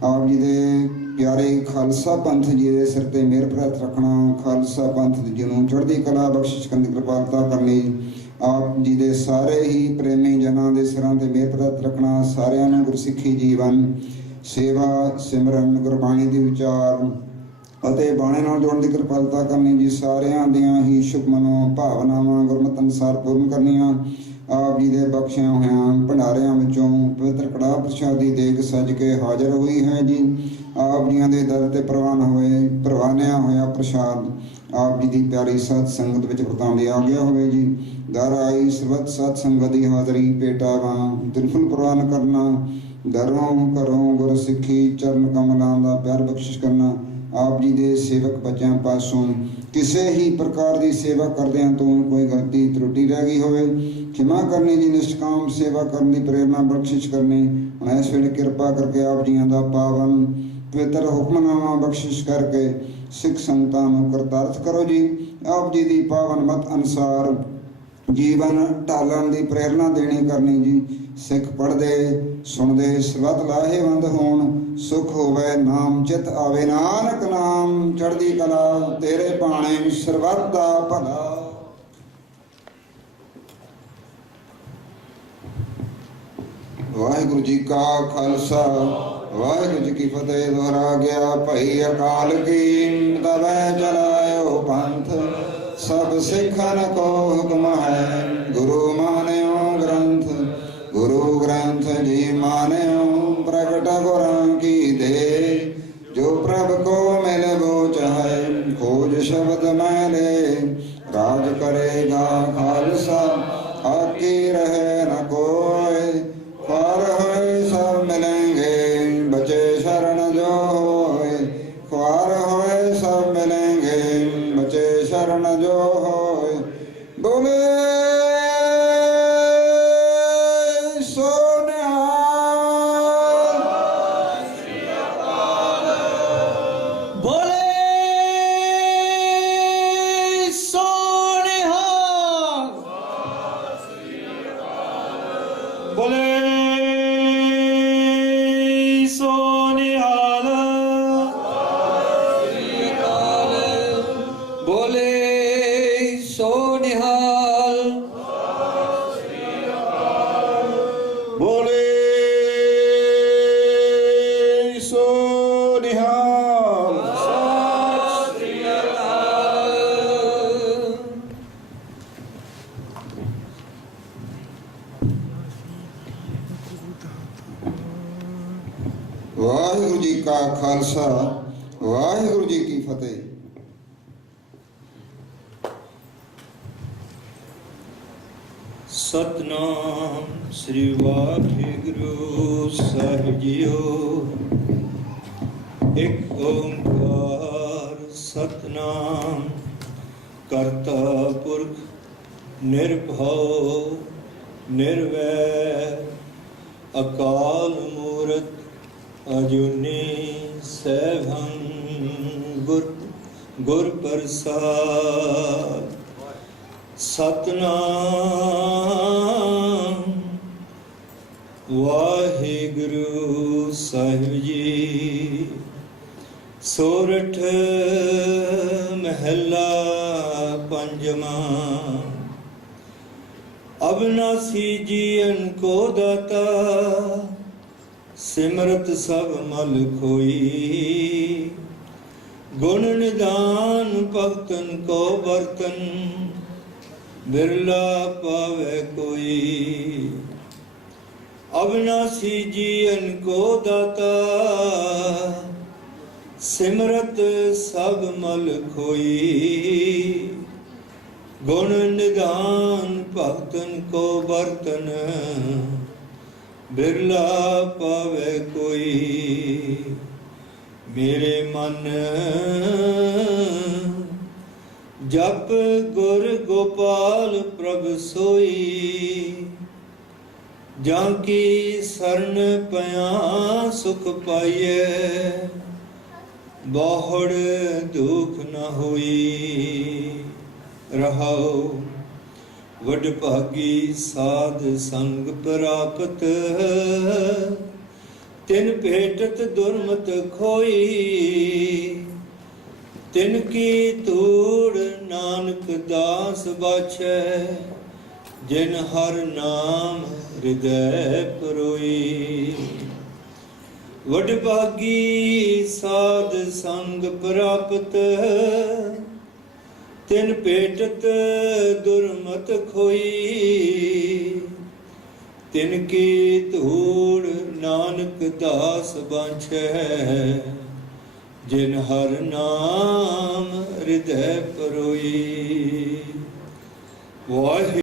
ਆਪ ਜੀ ਦੇ ਪਿਆਰੇ ਖਾਲਸਾ ਪੰਥ ਜੀ ਦੇ ਸਿਰ ਤੇ ਮਿਹਰ ਭਰਤ ਰੱਖਣਾ। ਖਾਲਸਾ ਪੰਥ ਜੀ ਨੂੰ ਚੜ੍ਹਦੀ ਕਲਾ ਬਖਸ਼ਿਸ਼ ਕਰਨ ਦੀ ਕਿਰਪਾਲਤਾ ਕਰਨੀ। ਆਪ ਜੀ ਦੇ ਸਾਰੇ ਹੀ ਪ੍ਰੇਮੀ ਜਨਾਂ ਦੇ ਸਿਰਾਂ ਤੇ ਮਿਹਰ ਭਰਤ ਰੱਖਣਾ। ਸਾਰਿਆਂ ਨੂੰ ਗੁਰਸਿੱਖੀ ਜੀਵਨ ਸੇਵਾ ਸਿਮਰਨ ਗੁਰਬਾਣੀ ਦੀ ਵਿਚਾਰ ਅਤੇ ਬਾਣੇ ਨਾਲ ਜੋੜਨ ਦੀ ਕਿਰਪਾਲਤਾ ਕਰਨੀ ਜੀ। ਸਾਰਿਆਂ ਦੀਆਂ ਹੀ ਸ਼ੁਭ ਮਨੋ ਭਾਵਨਾਵਾਂ ਗੁਰਮਤਿ ਅਨੁਸਾਰ ਪੂਰਨ ਕਰਨੀਆਂ। ਆਪ ਜੀ ਦੇ ਬਖਸ਼ਿਆ ਹੋਇਆਂ ਭੰਡਾਰਿਆਂ ਵਿੱਚੋਂ ਪਵਿੱਤਰ ਕੜਾਹ ਪ੍ਰਸ਼ਾਦੀ ਦੇਗ ਸੱਜ ਕੇ ਹਾਜ਼ਰ ਹੋਈ ਹੈ ਜੀ। ਆਪ ਜੀਆਂ ਦੇ ਦਰ ਤੇ ਪ੍ਰਵਾਨਿਆ ਹੋਇਆ ਪ੍ਰਸ਼ਾਦ ਆਪ ਜੀ ਦੀ ਪਿਆਰੀ ਸਤ ਸੰਗਤ ਵਿੱਚ ਵਰਤਾਉਣ ਦੀ ਆਗਿਆ ਹੋਵੇ ਜੀ। ਦਰ ਆਈ ਸਰਬੱਤ ਸਤ ਸੰਗਤ ਦੀ ਹਾਜ਼ਰੀ ਭੇਟਾਵਾਂ ਦਿਲਫੁਲ ਪ੍ਰਵਾਨ ਕਰਨਾ। ਦਰੋਂ ਘਰੋਂ ਗੁਰ ਸਿੱਖੀ ਚਰਨ ਕਮਲਾਂ ਦਾ ਪਿਆਰ ਬਖਸ਼ਿਸ਼ ਕਰਨਾ। ਆਪ ਜੀ ਦੇ ਸੇਵਕ ਬੱਚਿਆਂ ਪਾਸੋਂ ਕਿਸੇ ਹੀ ਪ੍ਰਕਾਰ ਦੀ ਸੇਵਾ ਕਰਦਿਆਂ ਤੋਂ ਕੋਈ ਗਲਤੀ ਤਰੁੱਟੀ ਰਹਿ ਗਈ ਹੋਵੇ ਖਿਮਾ ਕਰਨੀ ਜੀ। ਨਿਸ਼ਕਾਮ ਸੇਵਾ ਕਰਨ ਦੀ ਪ੍ਰੇਰਨਾ ਬਖਸ਼ਿਸ਼ ਕਰਨੀ। ਹੁਣ ਇਸ ਵੇਲੇ ਕਿਰਪਾ ਕਰਕੇ ਆਪ ਜੀਆਂ ਦਾ ਪਾਵਨ ਪਵਿੱਤਰ ਹੁਕਮਨਾਮਾ ਬਖਸ਼ਿਸ਼ ਕਰਕੇ ਸਿੱਖ ਸੰਗਤਾਂ ਨੂੰ ਕਰਤਾਰਥ ਕਰੋ ਜੀ। ਆਪ ਜੀ ਦੀ ਪਾਵਨ ਮਤ ਅਨੁਸਾਰ ਜੀਵਨ ਢਾਲਣ ਦੀ ਪ੍ਰੇਰਨਾ ਦੇਣੀ ਕਰਨੀ ਜੀ। ਸਿੱਖ ਪੜ੍ਹਦੇ ਸੁਣਦੇ ਸਰਬੱਤ ਲਾਹੇਵੰਦ ਹੋਣ। ਸੁਖ ਹੋਵੇ ਨਾਮ ਚਿਤ ਆਵੇ ਨਾਨਕ ਨਾਮ। ਚੜ੍ਹਦੀ ਕਲਾ ਤੇਰੇ ਭਾਣੇ ਸਰਬੱਤ ਦਾ ਭਲਾ। ਵਾਹਿਗੁਰੂ ਜੀ ਕਾ ਖਾਲਸਾ ਵਾਹਿਗੁਰੂ ਜੀ ਕੀ ਫਤਿਹ। ਦੁਹਰਾ ਗਿਆ ਭਈ ਅਕਾਲ ਕੀ ਤਵੈ ਚਲਾਇਓ ਪੰਥ। ਸਭ ਸਿੱਖਨ ਕੋ ਹੁਕਮ ਹੈ ਗੁਰੂ ਮਾਨਿਓ ਗ੍ਰੰਥ। ਗੁਰੂ ਗ੍ਰੰਥ ਜੀ ਮਾਨਿਓ ਪ੍ਰਗਟ ਗੁਰਾਂ ਕੀ ਦੇ। ਜੋ ਪ੍ਰਭ ਕੋ ਮਿਲੇ ਬੋ ਚਾਹੇ ਖੋਜ ਸ਼ਬਦ ਮੈਲੇ। ਰਾਜ ਕਰੇਗਾ ਖਾਲਸਾ ਆਕੀ ਰਹੇ ਨ ਕੋਇ। ख्वार होए सब मिलेंगे बचे शरण जो होए। ख्वार होए सब मिलेंगे बचे शरण जो होए। बोले सो निहाल। बोले सो निहाल। बोले ਵਾਹਿਗੁਰੂ ਜੀ ਕਾ ਖਾਲਸਾ ਵਾਹਿਗੁਰੂ ਜੀ ਕੀ ਫਤਿਹ। ਸਤਨਾਮ ਸ੍ਰੀ ਵਾਹਿਗੁਰੂ ਸਾਹਿਬ ਜੀਓ। ਇੱਕ ਓੰਕਾਰ ਸਤਨਾਮ ਕਰਤਾ ਪੁਰਖ ਨਿਰਭਉ ਨਿਰਵੈਰ ਅਕਾਲ ਮੂਰਤ ਅਜੂਨੀ ਸੈਭੰ ਗੁਰ ਪ੍ਰਸਾਦ। ਸਤਨਾਮ ਵਾਹਿਗੁਰੂ ਸਾਹਿਬ ਜੀ। ਸੋਰਠ ਮਹੱਲਾ ਪੰਜਵਾਂ। ਅਬਨਾਸੀ ਜੀਵਨ ਕੋ ਦਾਤਾ ਸਿਮਰਤ ਸਭ ਮਲ ਖੋਈ। ਗੁਣ ਨਿਦਾਨ ਭਗਤਨ ਕੋ ਬਰਤਨ ਬਿਰਲਾ ਪਾਵੇ ਕੋਈ। ਅਬਨਾਸੀ ਜੀਵਨ ਕੋ ਦਾਤਾ ਸਿਮਰਤ ਸਭ ਮਲ ਖੋਈ। ਗੁਣ ਨਿਦਾਨ ਭਗਤਨ ਕੋ ਬਰਤਨ ਬਿਰਲਾ ਪਾਵੇ ਕੋਈ। ਮੇਰੇ ਮਨ ਜਪ ਗੁਰ ਗੋਪਾਲ ਪ੍ਰਭ ਸੋਈ। ਜਾਂ ਕੀ ਸਰਨ ਪਿਆ ਸੁਖ ਪਾਈਐ ਬਹੁੜ ਦੁਖ ਨ ਹੋਈ। ਰਹਾਉ ਵਡ ਭਾਗੀ ਸਾਧ ਸੰਗ ਪ੍ਰਾਪਤ ਤਿਨ ਭੇਟਤ ਦੁਰਮਤ ਖੋਈ ਤਿਨ ਕੀ ਧੂੜ ਨਾਨਕ ਦਾਸ ਬਾਛੈ ਜਿਨ ਹਰ ਨਾਮ ਹਿਰਦੈ ਪਰੋਈ ਵਡ ਭਾਗੀ ਸਾਧ ਸੰਗ ਪ੍ਰਾਪਤ ਤਿਨ ਭੇਟਤ ਦੁਰਮਤ ਖੋਈ ਤਿਨ ਕੀ ਧੂੜ ਨਾਨਕ ਦਾਸ ਬਾਛੈ ਜਿਨ ਹਰ ਨਾਮ ਹਿਰਦੈ ਪਰੋਈ ਵਾਹਿ